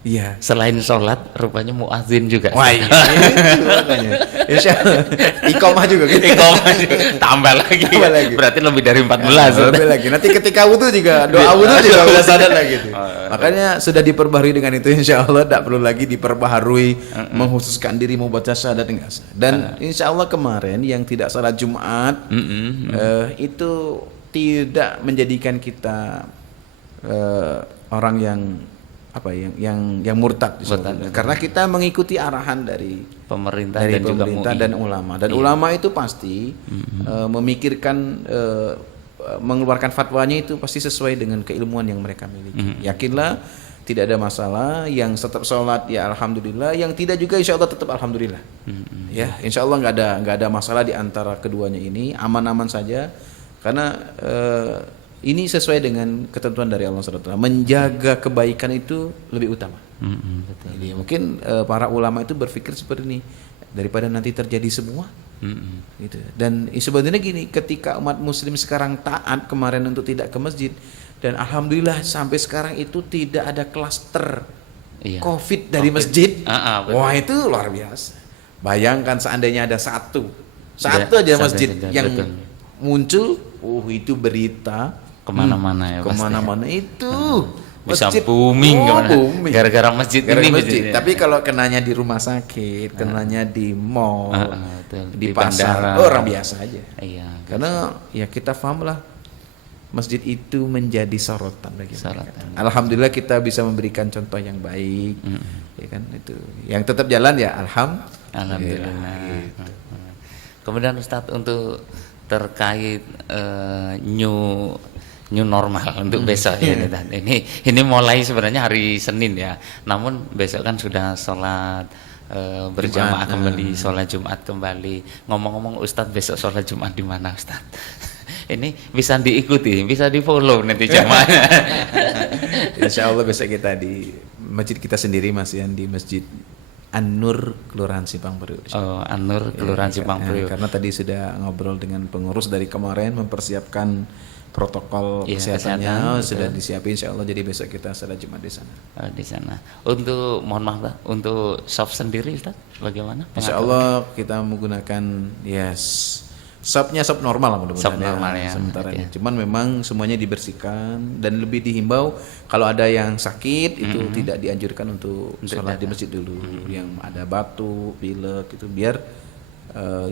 Iya. Selain sholat, rupanya muadzin juga. Wah, itu makanya. Insyaallah. Iqamah juga gitu. Iqamah juga. Tambah lagi. Berarti lebih dari 14. Lebih lagi. Nanti ketika wudu juga doa wudu juga udah sadar lagi gitu. Makanya sudah diperbaharui dengan itu, insyaallah tidak perlu lagi diperbaharui mengkhususkan diri mau baca syahadat enggak usah. Dan insyaallah kemarin yang tidak salat Jumat itu tidak menjadikan kita orang yang murtad, karena kita mengikuti arahan dari pemerintah dan ulama. Dan ulama itu pasti memikirkan mengeluarkan fatwanya itu pasti sesuai dengan keilmuan yang mereka miliki. Yakinlah tidak ada masalah, yang tetap sholat ya alhamdulillah, yang tidak juga insyaallah tetap alhamdulillah. Ya, insyaallah nggak ada masalah di antara keduanya ini, aman-aman saja, karena ini sesuai dengan ketentuan dari Allah SWT. Menjaga kebaikan itu lebih utama. Betul. Jadi mungkin para ulama itu berpikir seperti ini, daripada nanti terjadi semua. Gitu. Dan sebenarnya gini, ketika umat muslim sekarang taat kemarin untuk tidak ke masjid, dan alhamdulillah sampai sekarang itu tidak ada klaster COVID dari masjid. Wah, itu luar biasa. Bayangkan seandainya ada satu aja masjid yang muncul, itu berita kemana-mana ya, kemana-mana itu bisa masjid, booming gara-gara masjid masjid. Tapi kalau kenanya di rumah sakit, kenanya di mall, di pasar, orang biasa aja. Iya. Karena ya kita paham lah, masjid itu menjadi sorotan bagi mereka. Alhamdulillah kita bisa memberikan contoh yang baik, ya kan itu. Yang tetap jalan ya alhamdulillah. Gitu. Kemudian Ustadz, untuk terkait new normal untuk besok ya, ini mulai sebenarnya hari Senin ya, namun besok kan sudah sholat berjamaah kembali, sholat Jumat kembali. Ngomong-ngomong Ustadz, besok sholat Jumat di mana Ustadz? Ini bisa diikuti, bisa di follow nanti jamaahnya. Insya Allah besok kita di masjid kita sendiri, Mas Ian, di Masjid An-Nur Kelurahan Simpang Priuk. Oh, An-Nur Kelurahan Simpang Priuk. Karena tadi sudah ngobrol dengan pengurus dari kemarin, mempersiapkan protokol Iya, kesehatannya kesehatan, sudah betul. disiapin, insya Allah jadi besok kita salat Jumat di sana. Di sana. Untuk mohon maaf Pak, untuk shop sendiri Ustaz bagaimana? Insya Allah kita menggunakan shopnya shop normal lah mudah-mudahan. Shop normal ya, sementara ya. ini. Cuman memang semuanya dibersihkan dan lebih dihimbau kalau ada yang sakit itu tidak dianjurkan untuk sholat di masjid dulu. Yang ada batu, pilek itu biar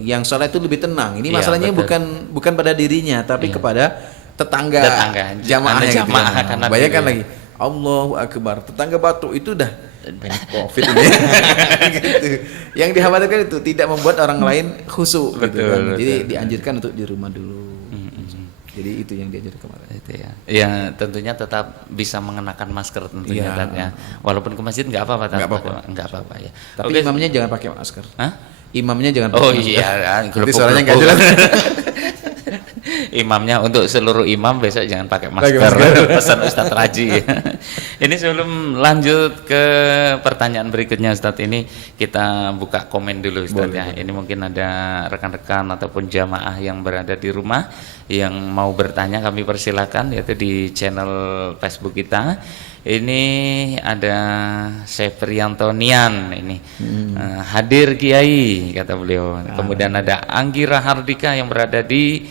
yang sholat itu lebih tenang. Ini Iya, masalahnya betul. bukan pada dirinya tapi kepada tetangga jamaahnya gitu jamaah kan. karena Bayangkan diri. lagi Allahu Akbar, tetangga batu itu udah banyak COVID ini. Gitu. Yang dikhawatirkan itu tidak membuat orang lain khusyuk gitu kan. Betul, Jadi betul. dianjurkan untuk di rumah dulu. Jadi itu yang diajarkan kemarin. Itu ya. Ya tentunya tetap bisa mengenakan masker tentunya Iya. Ustaz, ya. Walaupun ke masjid nggak apa-apa. Nggak apa-apa. Nggak apa-apa ya. Tapi Oke. imamnya jangan pakai masker. Hah? Imamnya jangan Oh pakai masker. iya kan, Nanti suaranya nggak jelas. Imamnya untuk seluruh imam besok jangan pakai Pakai masker. masker. Pesan Ustadz Raji. Ini sebelum lanjut ke pertanyaan berikutnya Ustadz, ini kita buka komen dulu Ustadz ya. Ini mungkin ada rekan-rekan ataupun jamaah yang berada di rumah yang mau bertanya, kami persilakan yaitu di channel Facebook kita. Ini ada Sepriantonian ini hadir Kiai kata beliau. Kemudian ada Anggira Hardika yang berada di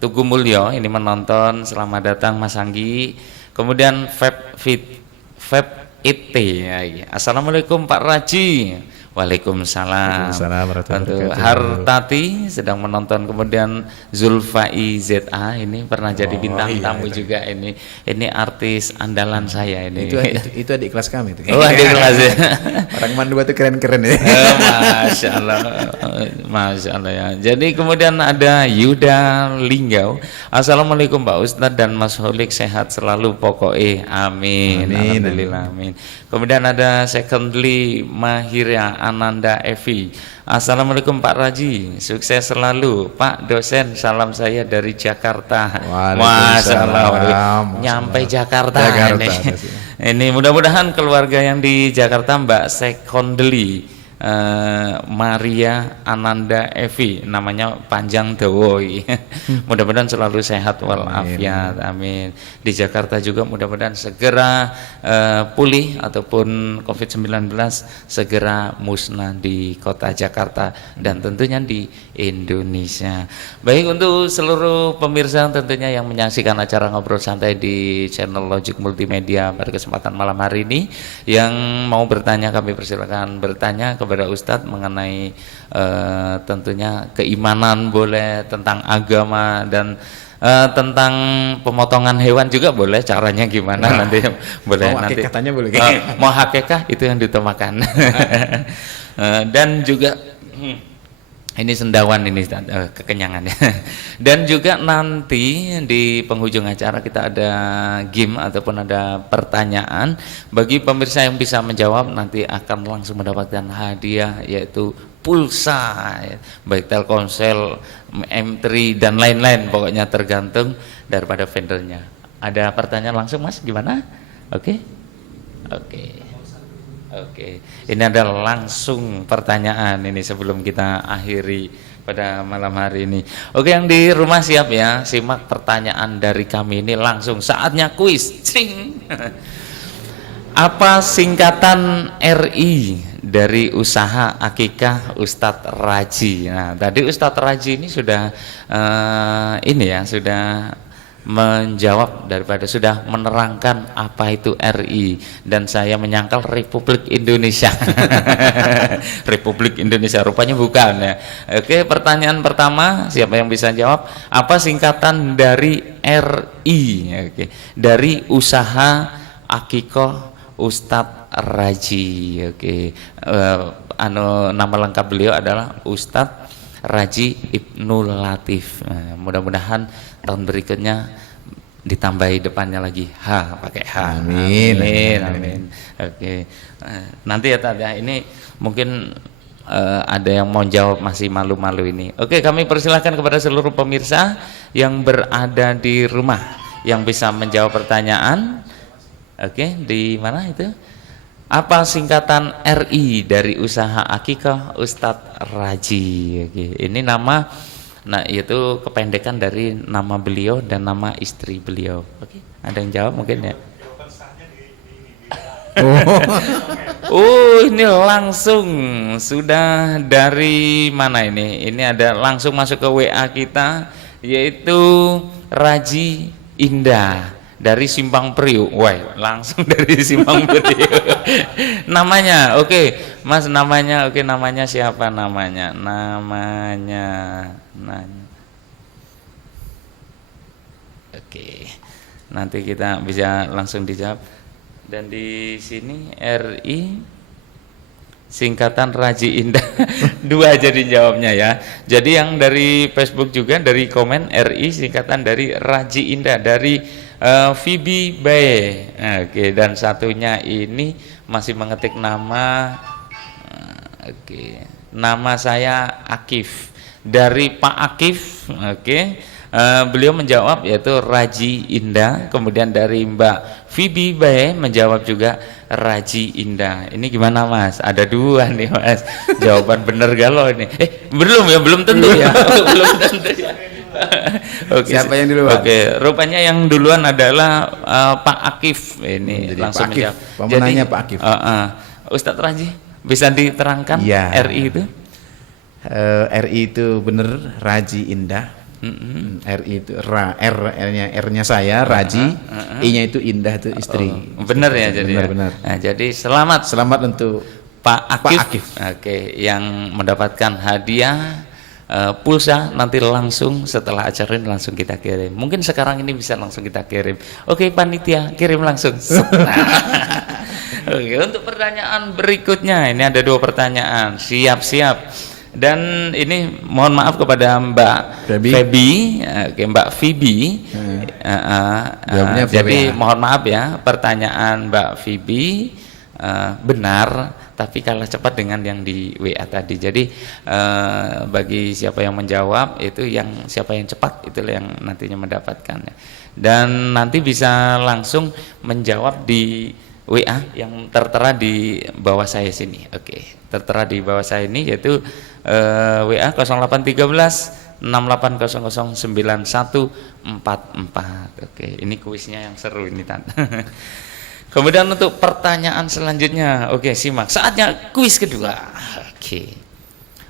Tugu Mulyo ini menonton, selamat datang Mas Anggi. Kemudian Feb IT ya, iya. Assalamualaikum Pak Raji. Waalaikumsalam. Waalaikumsalam warahmatullahi Untuk wabarakatuh. Hartati sedang menonton, kemudian Zulfai ZA ini pernah jadi bintang iya, tamu itu. juga ini artis andalan saya ini. Itu adik kelas kami itu. Oh, adik kelas ya. Orang Mandua tuh keren-keren ya. Masya Allah, Masya Allah ya. Jadi kemudian ada Yuda Linggau. Assalamualaikum Pak Ustadz dan Mas Holik, sehat selalu pokoknya. Amin. Amin, Alhamdulillah. Amin. Kemudian ada secondly Mahira Ananda Evi. Assalamualaikum Pak Raji, sukses selalu Pak dosen, salam saya dari Jakarta. Masya Allah, waduh, nyampe Jakarta, Jakarta, ini. dosen. Ini mudah-mudahan keluarga yang di Jakarta Mbak Secondly Maria Ananda Evi, namanya panjang dawoi. Mudah-mudahan selalu sehat walafiat, amin. Di Jakarta juga mudah-mudahan segera pulih ataupun COVID-19 segera musnah di kota Jakarta dan tentunya di Indonesia. Baik, untuk seluruh pemirsa tentunya yang menyaksikan acara Ngobrol Santai di channel Logic Multimedia pada kesempatan malam hari ini, yang mau bertanya kami persilakan bertanya kepada Ustadz mengenai tentunya keimanan boleh, tentang agama dan tentang pemotongan hewan juga boleh, caranya gimana nanti boleh, Mau nanti hakikatnya boleh. mau hakikah itu yang ditemakan. Dan juga ini sendawan ini kekenyangannya. Dan juga nanti di penghujung acara kita ada game ataupun ada pertanyaan. Bagi pemirsa yang bisa menjawab nanti akan langsung mendapatkan hadiah, yaitu pulsa ya, baik Telkomsel, M3 dan lain-lain, pokoknya tergantung daripada vendornya. Ada pertanyaan langsung Mas, gimana? Oke. Oke, ini adalah langsung pertanyaan ini sebelum kita akhiri pada malam hari ini. Oke, yang di rumah siap ya, simak pertanyaan dari kami ini langsung, saatnya kuis. Cing. Apa singkatan RI dari usaha akikah Ustadz Raji? Nah, tadi Ustadz Raji ini sudah sudah menjawab daripada sudah menerangkan apa itu RI, dan saya menyangkal Republik Indonesia. Republik Indonesia, rupanya bukan ya. Oke, pertanyaan pertama, siapa yang bisa jawab? Apa singkatan dari RI? Oke, dari usaha akikoh Ustadz Raji. Oke, nama lengkap beliau adalah Ustadz Raji Ibnul Latif. Nah, mudah-mudahan tahun berikutnya ditambahi depannya lagi H, pakai H. Amin. Oke. Nanti ya Tata, ini mungkin ada yang mau jawab masih malu-malu ini. Oke, kami persilahkan kepada seluruh pemirsa yang berada di rumah yang bisa menjawab pertanyaan. Oke, di mana itu? Apa singkatan RI dari usaha akikah Ustadz Raji? Oke, ini nama Nah, itu kependekan dari nama beliau dan nama istri beliau. Oke, ada yang jawab mungkin ya? Oh, ini langsung sudah dari mana ini? Ini ada langsung masuk ke WA kita, yaitu Raji Indah dari Simpang Priuk. Wah, langsung dari Simpang Priuk. Namanya, oke, Mas, namanya, oke, namanya siapa namanya? Oke, nanti kita bisa langsung dijawab. Dan di sini RI singkatan Raji Indah. Dua jadi jawabnya ya. Jadi yang dari Facebook juga dari komen RI singkatan dari Raji Indah dari Vibi Bae. Oke, dan satunya ini masih mengetik nama. Oke, nama saya Akif dari Pak Akif. Oke, beliau menjawab yaitu Raji Indah. Kemudian dari Mbak Vibi Bae menjawab juga Raji Indah. Ini gimana Mas? Ada dua nih Mas. Jawaban bener galau ini. Belum ya, belum tentu ya. Belum tentu ya. Oke, siapa yang duluan? Oke, rupanya yang duluan adalah Pak Akif. Ini jadi langsung Pak Akif. menjawab. Pemenangnya Pak Akif. Ustadz Raji bisa diterangkan ya. RI itu? RI itu bener Raji Indah. RI itu R-nya saya Raji, I-nya itu Indah itu istri. Bener ya jadi. Benar. Nah, jadi selamat untuk Pak Akif. Pak Akif. Oke, yang mendapatkan hadiah pulsa nanti langsung setelah acara ini langsung kita kirim. Mungkin sekarang ini bisa langsung kita kirim. Oke, panitia kirim langsung. Oke, untuk pertanyaan berikutnya ini ada 2 pertanyaan. Siap-siap. Dan ini mohon maaf kepada Mbak Febi, Mbak Vibi. Jadi mohon maaf ya, pertanyaan Mbak Vibi benar, tapi kalah cepat dengan yang di WA tadi. Jadi bagi siapa yang menjawab itu siapa yang cepat itulah yang nantinya mendapatkannya. Dan nanti bisa langsung menjawab di WA yang tertera di bawah saya sini. Oke, tertera di bawah saya ini yaitu WA 0813 68009144. Oke, ini kuisnya yang seru ini Tante. Kemudian untuk pertanyaan selanjutnya, oke, simak. Saatnya kuis kedua. Oke.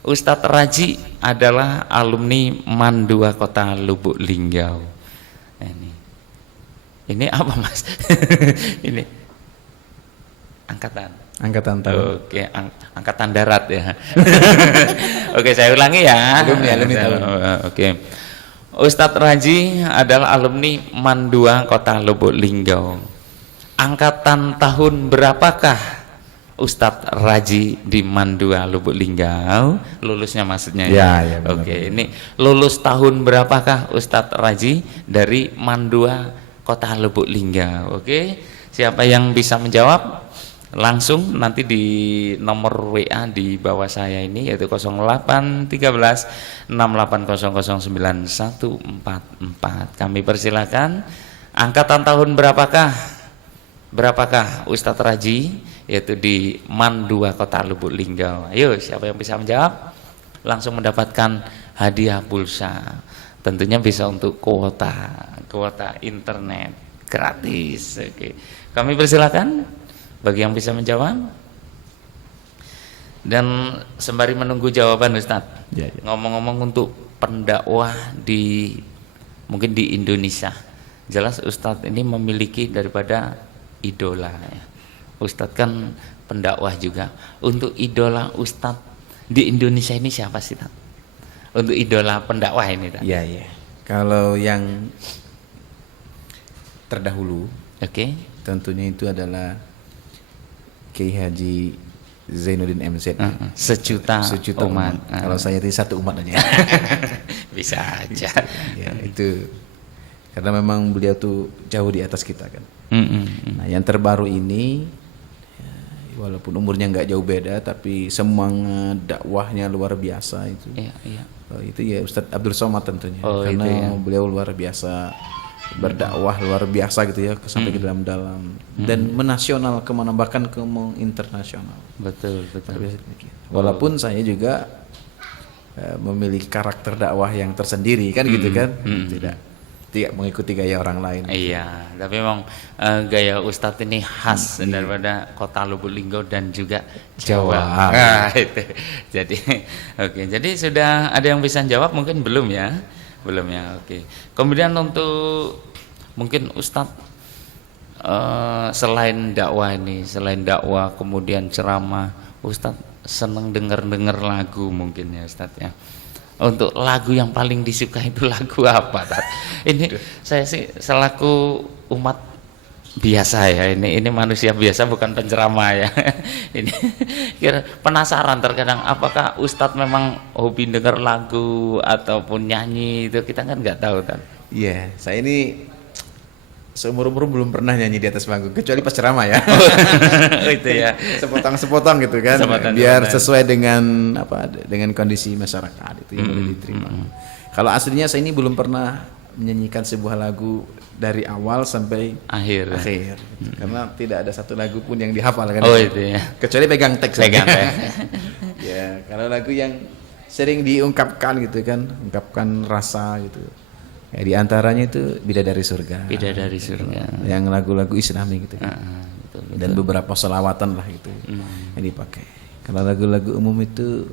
Ustadz Raji adalah alumni Mandua Kota Lubuk Linggau. Ini apa Mas? Ini angkatan tahun. Oke, angkatan darat ya. Oke, saya ulangi ya. Oke. Ustadz Raji adalah alumni Mandua Kota Lubuk Linggau. Angkatan tahun berapakah Ustadz Raji di Mandua Lubuk Linggau? Lulusnya maksudnya ya. Oke, ini lulus tahun berapakah Ustadz Raji dari Mandua Kota Lubuk Linggau? Oke, siapa yang bisa menjawab? Langsung nanti di nomor WA di bawah saya ini yaitu 0813 68009144. Kami persilakan. Angkatan tahun berapakah Ustadz Raji yaitu di Mandua Kota Lubuk Linggau? Ayo, siapa yang bisa menjawab langsung mendapatkan hadiah pulsa. Tentunya bisa untuk kuota internet gratis. Oke. Kami persilakan bagi yang bisa menjawab. Dan sembari menunggu jawaban Ustadz, ngomong-ngomong untuk pendakwah mungkin di Indonesia, jelas Ustadz ini memiliki daripada idola ya. Ustadz kan pendakwah juga. Untuk idola Ustadz di Indonesia ini siapa sih Tad? Untuk idola pendakwah ini Tad? Iya. Kalau yang terdahulu, tentunya itu adalah Kiai Haji Zainuddin MZ. Sejuta umat. Kalau saya itu 1 umat aja. Bisa aja. Ya, itu karena memang beliau tuh jauh di atas kita kan. Nah, yang terbaru ini walaupun umurnya nggak jauh beda, tapi semangat dakwahnya luar biasa itu. Itu ya Ustadz Abdul Somad tentunya. Karena beliau luar biasa berdakwah, luar biasa gitu ya, sampai ke dalam-dalam dan menasional kemana, bahkan ke internasional. Betul. Walaupun saya juga memiliki karakter dakwah yang tersendiri kan gitu kan. Tidak mengikuti gaya orang lain. Iya, tapi memang gaya Ustadz ini khas daripada kota Lubuk Linggo dan juga Jawa. Nah, itu. Jadi oke, jadi sudah ada yang bisa jawab mungkin belum ya? Belum ya. Oke. Kemudian untuk mungkin Ustadz selain dakwah kemudian ceramah, Ustadz seneng denger lagu mungkin ya Ustadz ya. Untuk lagu yang paling disuka itu lagu apa, Tat? Ini saya sih selaku umat biasa ya, ini manusia biasa bukan penceramah ya. Ini kira penasaran terkadang apakah Ustadz memang hobi dengar lagu ataupun nyanyi, itu kita kan nggak tahu, Tat. Iya, saya ini seumur-umur belum pernah nyanyi di atas panggung kecuali pas ceramah ya. Oh, itu ya. Sepotong-sepotong gitu kan. Biar sesuai dengan dengan kondisi masyarakat itu yang boleh diterima. Kalau aslinya saya ini belum pernah menyanyikan sebuah lagu dari awal sampai akhir. Karena tidak ada satu lagu pun yang dihafal kan. Oh, itu ya. Kecuali pegang teks. Ya, kalau lagu yang sering diungkapkan gitu kan, ungkapkan rasa gitu. Ya, di antaranya itu Bidadari Surga. Bidadari Surga. Yang lagu-lagu Islami gitu. Betul. Dan beberapa selawatan lah gitu yang dipakai. Kalau lagu-lagu umum itu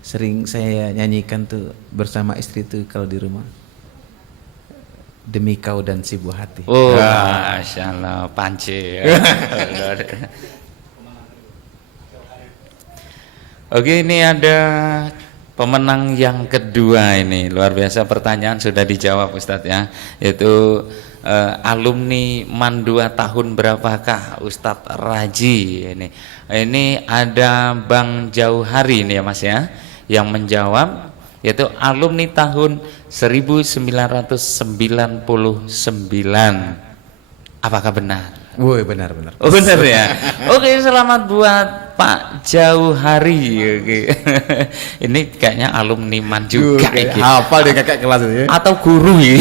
sering saya nyanyikan tuh bersama istri tuh kalau di rumah. Demi Kau dan Si Buah Hati. Oh, Masya Allah, panci. Oke, ini ada pemenang yang kedua ini, luar biasa, pertanyaan sudah dijawab Ustadz ya, yaitu alumni MAN 2 tahun berapakah Ustadz Raji ini. Ini ada Bang Jauhari ini ya Mas ya, yang menjawab, yaitu alumni tahun 1999. Apakah benar? Woi, benar. Oh, benar ya. Oke, selamat buat Pak Jauhari. Oke. Ini kayaknya alumni MAN juga. Hafal dia kakak kelas itu ya. Atau guru ya.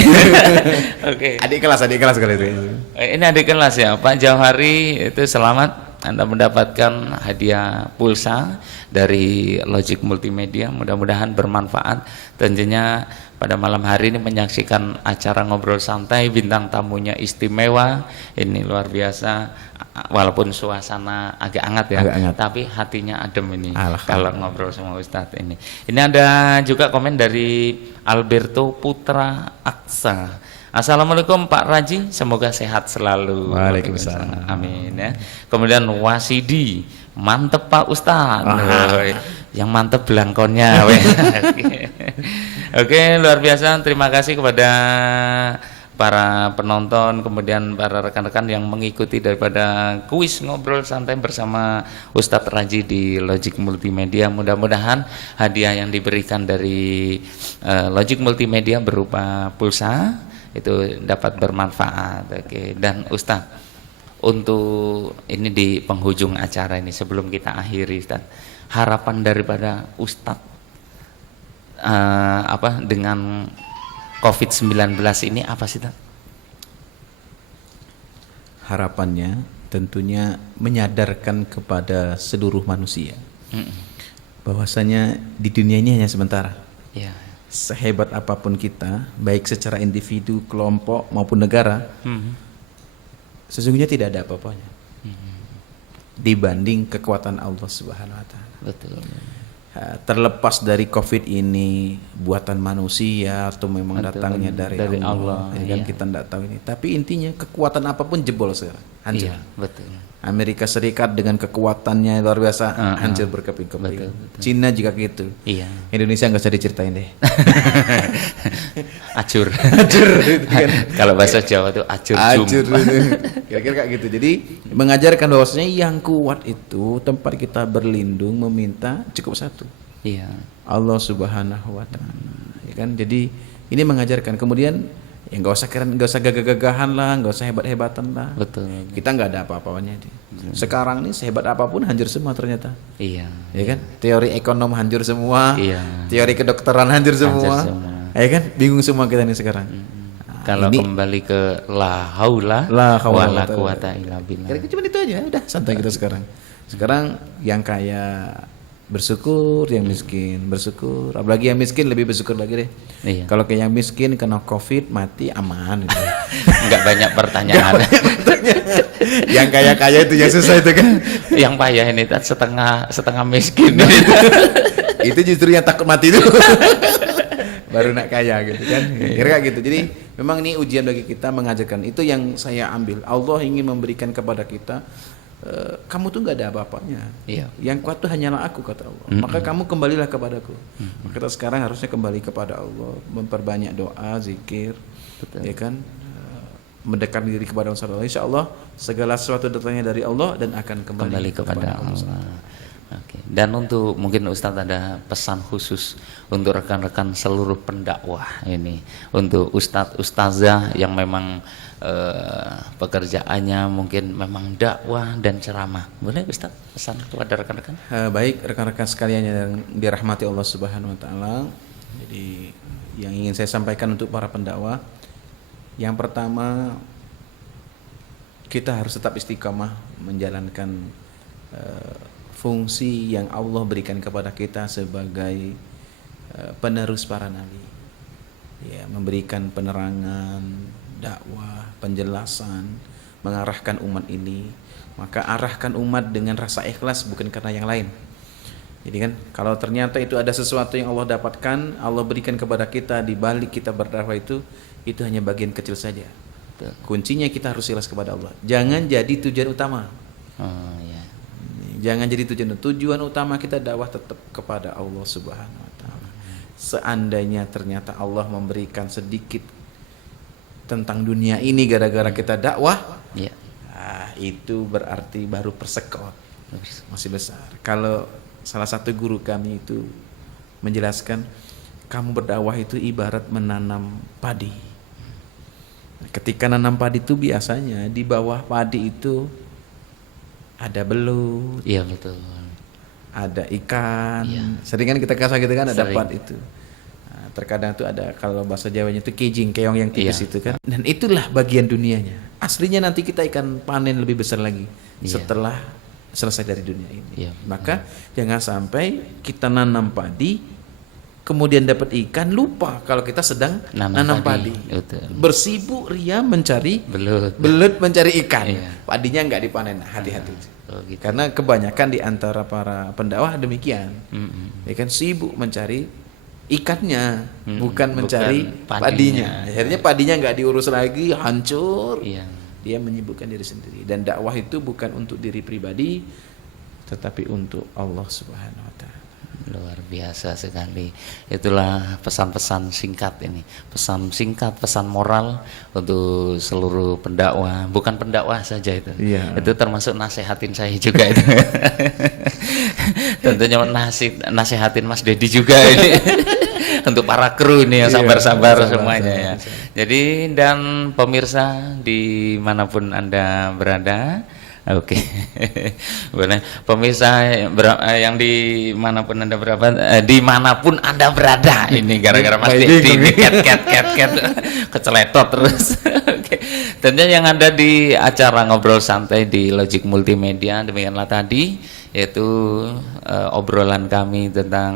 Oke. Adik kelas kali itu. Ini adik kelas ya, Pak Jauhari, itu selamat. Anda mendapatkan hadiah pulsa dari Logic Multimedia, mudah-mudahan bermanfaat. Tentunya pada malam hari ini menyaksikan acara ngobrol santai, bintang tamunya istimewa, ini luar biasa, walaupun suasana agak hangat ya, tapi hatinya adem ini kalau ngobrol sama Ustadz ini. Ini ada juga komen dari Alberto Putra Aksa. Assalamualaikum Pak Raji, semoga sehat selalu. Waalaikumsalam. Amin ya. Kemudian Wasidi, mantep Pak Ustadz. Yang mantep belangkonnya. Oke, luar biasa. Terima kasih kepada para penonton, kemudian para rekan-rekan yang mengikuti daripada kuis ngobrol santai bersama Ustadz Raji di Logic Multimedia. Mudah-mudahan hadiah yang diberikan dari Logic Multimedia berupa pulsa itu dapat bermanfaat. Oke. Dan Ustadz, untuk ini di penghujung acara ini sebelum kita akhiri, Ustadz, harapan daripada Ustadz dengan COVID-19 ini apa sih, Ustadz? Harapannya tentunya menyadarkan kepada seluruh manusia bahwasanya di dunia ini hanya sementara. Ya. Sehebat apapun kita, baik secara individu, kelompok maupun negara, sesungguhnya tidak ada apa-apanya dibanding kekuatan Allah Subhanahu Wa Taala. Betul. Terlepas dari COVID ini buatan manusia atau memang datangnya dari Allah, kan kita tidak tahu ini. Tapi intinya kekuatan apapun jebol sekarang, hancur. Iya, betul. Amerika Serikat dengan kekuatannya luar biasa, hancur berkeping-keping. Cina juga gitu. Iya. Indonesia nggak usah diceritain deh. Acur. Kan. Kalau bahasa Jawa itu acur. Kira-kira kayak gitu. Jadi mengajarkan bahwasanya yang kuat itu tempat kita berlindung meminta cukup satu. Iya. Allah Subhanahu Wa Taala. Ya kan. Jadi ini mengajarkan. Kemudian ya nggak usah gagah-gagahan lah, nggak usah hebat-hebatan lah. Betul. Kita nggak ada apa-apanya. Sekarang nih sehebat apapun hancur semua ternyata. Iya. Ya kan? Teori ekonom hancur semua. Iya. Teori kedokteran hancur semua. Ya kan? Bingung semua kita nih sekarang. Kalau kembali ke la haula wala quwata illa billah. Kira-kira cuma itu aja. Udah santai kita sekarang. Sekarang yang kayak bersyukur yang miskin, bersyukur. Apalagi yang miskin lebih bersyukur lagi deh. Iya. Kalau kayak yang miskin kena COVID mati aman gitu. Nggak banyak pertanyaan. Yang kaya-kaya itu yang susah itu kan. Yang payah ini kan setengah miskin. Itu justru yang takut mati itu. Baru nak kaya gitu kan. Kira gitu. Jadi memang ini ujian bagi kita mengajarkan. Itu yang saya ambil. Allah ingin memberikan kepada kita, kamu tuh nggak ada apa-apanya. Iya. Yang kuat tuh hanyalah aku, kata Allah. Maka kamu kembalilah kepadaku. Maka kita sekarang harusnya kembali kepada Allah, memperbanyak doa, zikir, ya kan, mendekat diri kepada Allah. Insya Allah segala sesuatu datangnya dari Allah dan akan kembali kepada Allah. Oke. Dan untuk mungkin Ustadz ada pesan khusus untuk rekan-rekan seluruh pendakwah ini, untuk Ustadz Ustazah yang memang pekerjaannya mungkin memang dakwah dan ceramah. Boleh Ustadz pesan kepada rekan-rekan? Baik rekan-rekan sekalian yang dirahmati Allah Subhanahu wa taala. Jadi yang ingin saya sampaikan untuk para pendakwah, yang pertama kita harus tetap istiqamah menjalankan fungsi yang Allah berikan kepada kita sebagai penerus para nabi. Ya, memberikan penerangan, dakwah, penjelasan, mengarahkan umat ini. Maka arahkan umat dengan rasa ikhlas, bukan karena yang lain. Jadi kan kalau ternyata itu ada sesuatu yang Allah dapatkan, Allah berikan kepada kita di balik kita berdakwah, itu hanya bagian kecil saja. Kuncinya kita harus ikhlas kepada Allah. Jangan jadi tujuan utama. Oh ya. Jangan jadi tujuan utama kita dakwah tetap kepada Allah Subhanahu wa taala. Seandainya ternyata Allah memberikan sedikit tentang dunia ini gara-gara kita dakwah, ya, itu berarti baru persekot, masih besar. Kalau salah satu guru kami itu menjelaskan, kamu berdakwah itu ibarat menanam padi. Ketika nanam padi itu biasanya di bawah padi itu ada belut, iya betul, ada ikan, iya. Sering kan kita kasih gitu kan, ada Sering. pat itu. Nah, terkadang itu ada, kalau bahasa Jawanya itu kijing, keong yang tipis, Iya. itu kan. Dan itulah bagian dunianya. Aslinya nanti kita akan panen lebih besar lagi, Iya. setelah selesai dari dunia ini. Iya. Maka jangan sampai kita nanam padi, kemudian dapat ikan, lupa kalau kita sedang nanam padi. Betul. Bersibuk ria mencari Belut mencari ikan. Iya. Padinya nggak dipanen. Hati-hati. Oh, gitu. Karena kebanyakan di antara para pendakwah demikian. Mm-mm. Ya kan, sibuk mencari ikannya, Mm-mm. bukan mencari Bukan padinya. padinya. Akhirnya padinya nggak diurus lagi, hancur. Iya. Dia menyibukkan diri sendiri. Dan dakwah itu bukan untuk diri pribadi, tetapi untuk Allah Subhanahu wa taala. Luar biasa sekali. Itulah pesan-pesan singkat ini. Pesan singkat, pesan moral untuk seluruh pendakwah. Bukan pendakwah saja itu. Iya. Itu termasuk nasehatin saya juga itu. Tentunya nasehatin Mas Dedi juga ini. Untuk para kru ini yang sabar-sabar semuanya ya. Jadi dan pemirsa dimanapun Anda berada, oke, boleh. Pemirsa yang dimanapun Anda dimanapun Anda berada, ini gara-gara Mas Dedi ini cat keceletot terus. Oke. Tentunya yang ada di acara ngobrol santai di Logic Multimedia, demikianlah tadi, yaitu obrolan kami tentang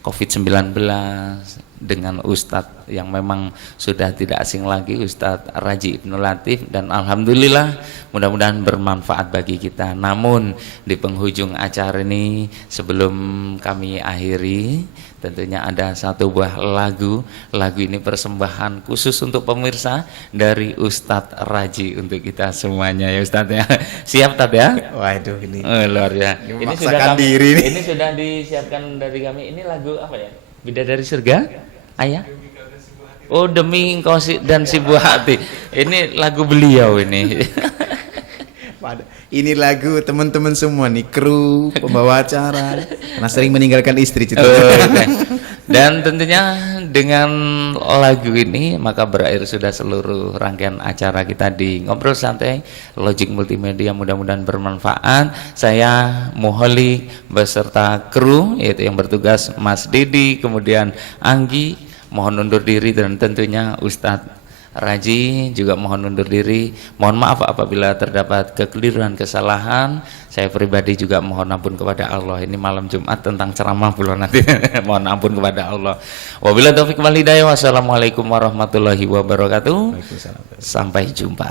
COVID-19 dengan Ustadz yang memang sudah tidak asing lagi, Ustadz Raji Ibnul Latif, dan alhamdulillah mudah-mudahan bermanfaat bagi kita. Namun di penghujung acara ini, sebelum kami akhiri, tentunya ada satu buah lagu ini persembahan khusus untuk pemirsa dari Ustadz Raji untuk kita semuanya ya Ustadz ya. Siap Tad ya? Waduh, ini Luar biasa. Ini sudah ini sudah disiapkan dari kami. Ini lagu apa ya? Bidadari Surga? Ayah? Oh, demi engkau dan si buah hati. Ini lagu beliau ini. Ini lagu teman-teman semua nih, kru, pembawa acara, karena sering meninggalkan istri. Dan tentunya dengan lagu ini maka berakhir sudah seluruh rangkaian acara kita di Ngobrol Santai Logic Multimedia. Mudah-mudahan bermanfaat. Saya Muholi beserta kru, yaitu yang bertugas Mas Dedi, kemudian Anggi, mohon undur diri, dan tentunya Ustadz Raji juga mohon undur diri. Mohon maaf apabila terdapat kekeliruan, kesalahan. Saya pribadi juga mohon ampun kepada Allah. Ini malam Jumat tentang ceramah pula nanti. Mohon ampun kepada Allah. Wabillahi taufiq wal hidayah. Wassalamualaikum warahmatullahi wabarakatuh. Sampai jumpa.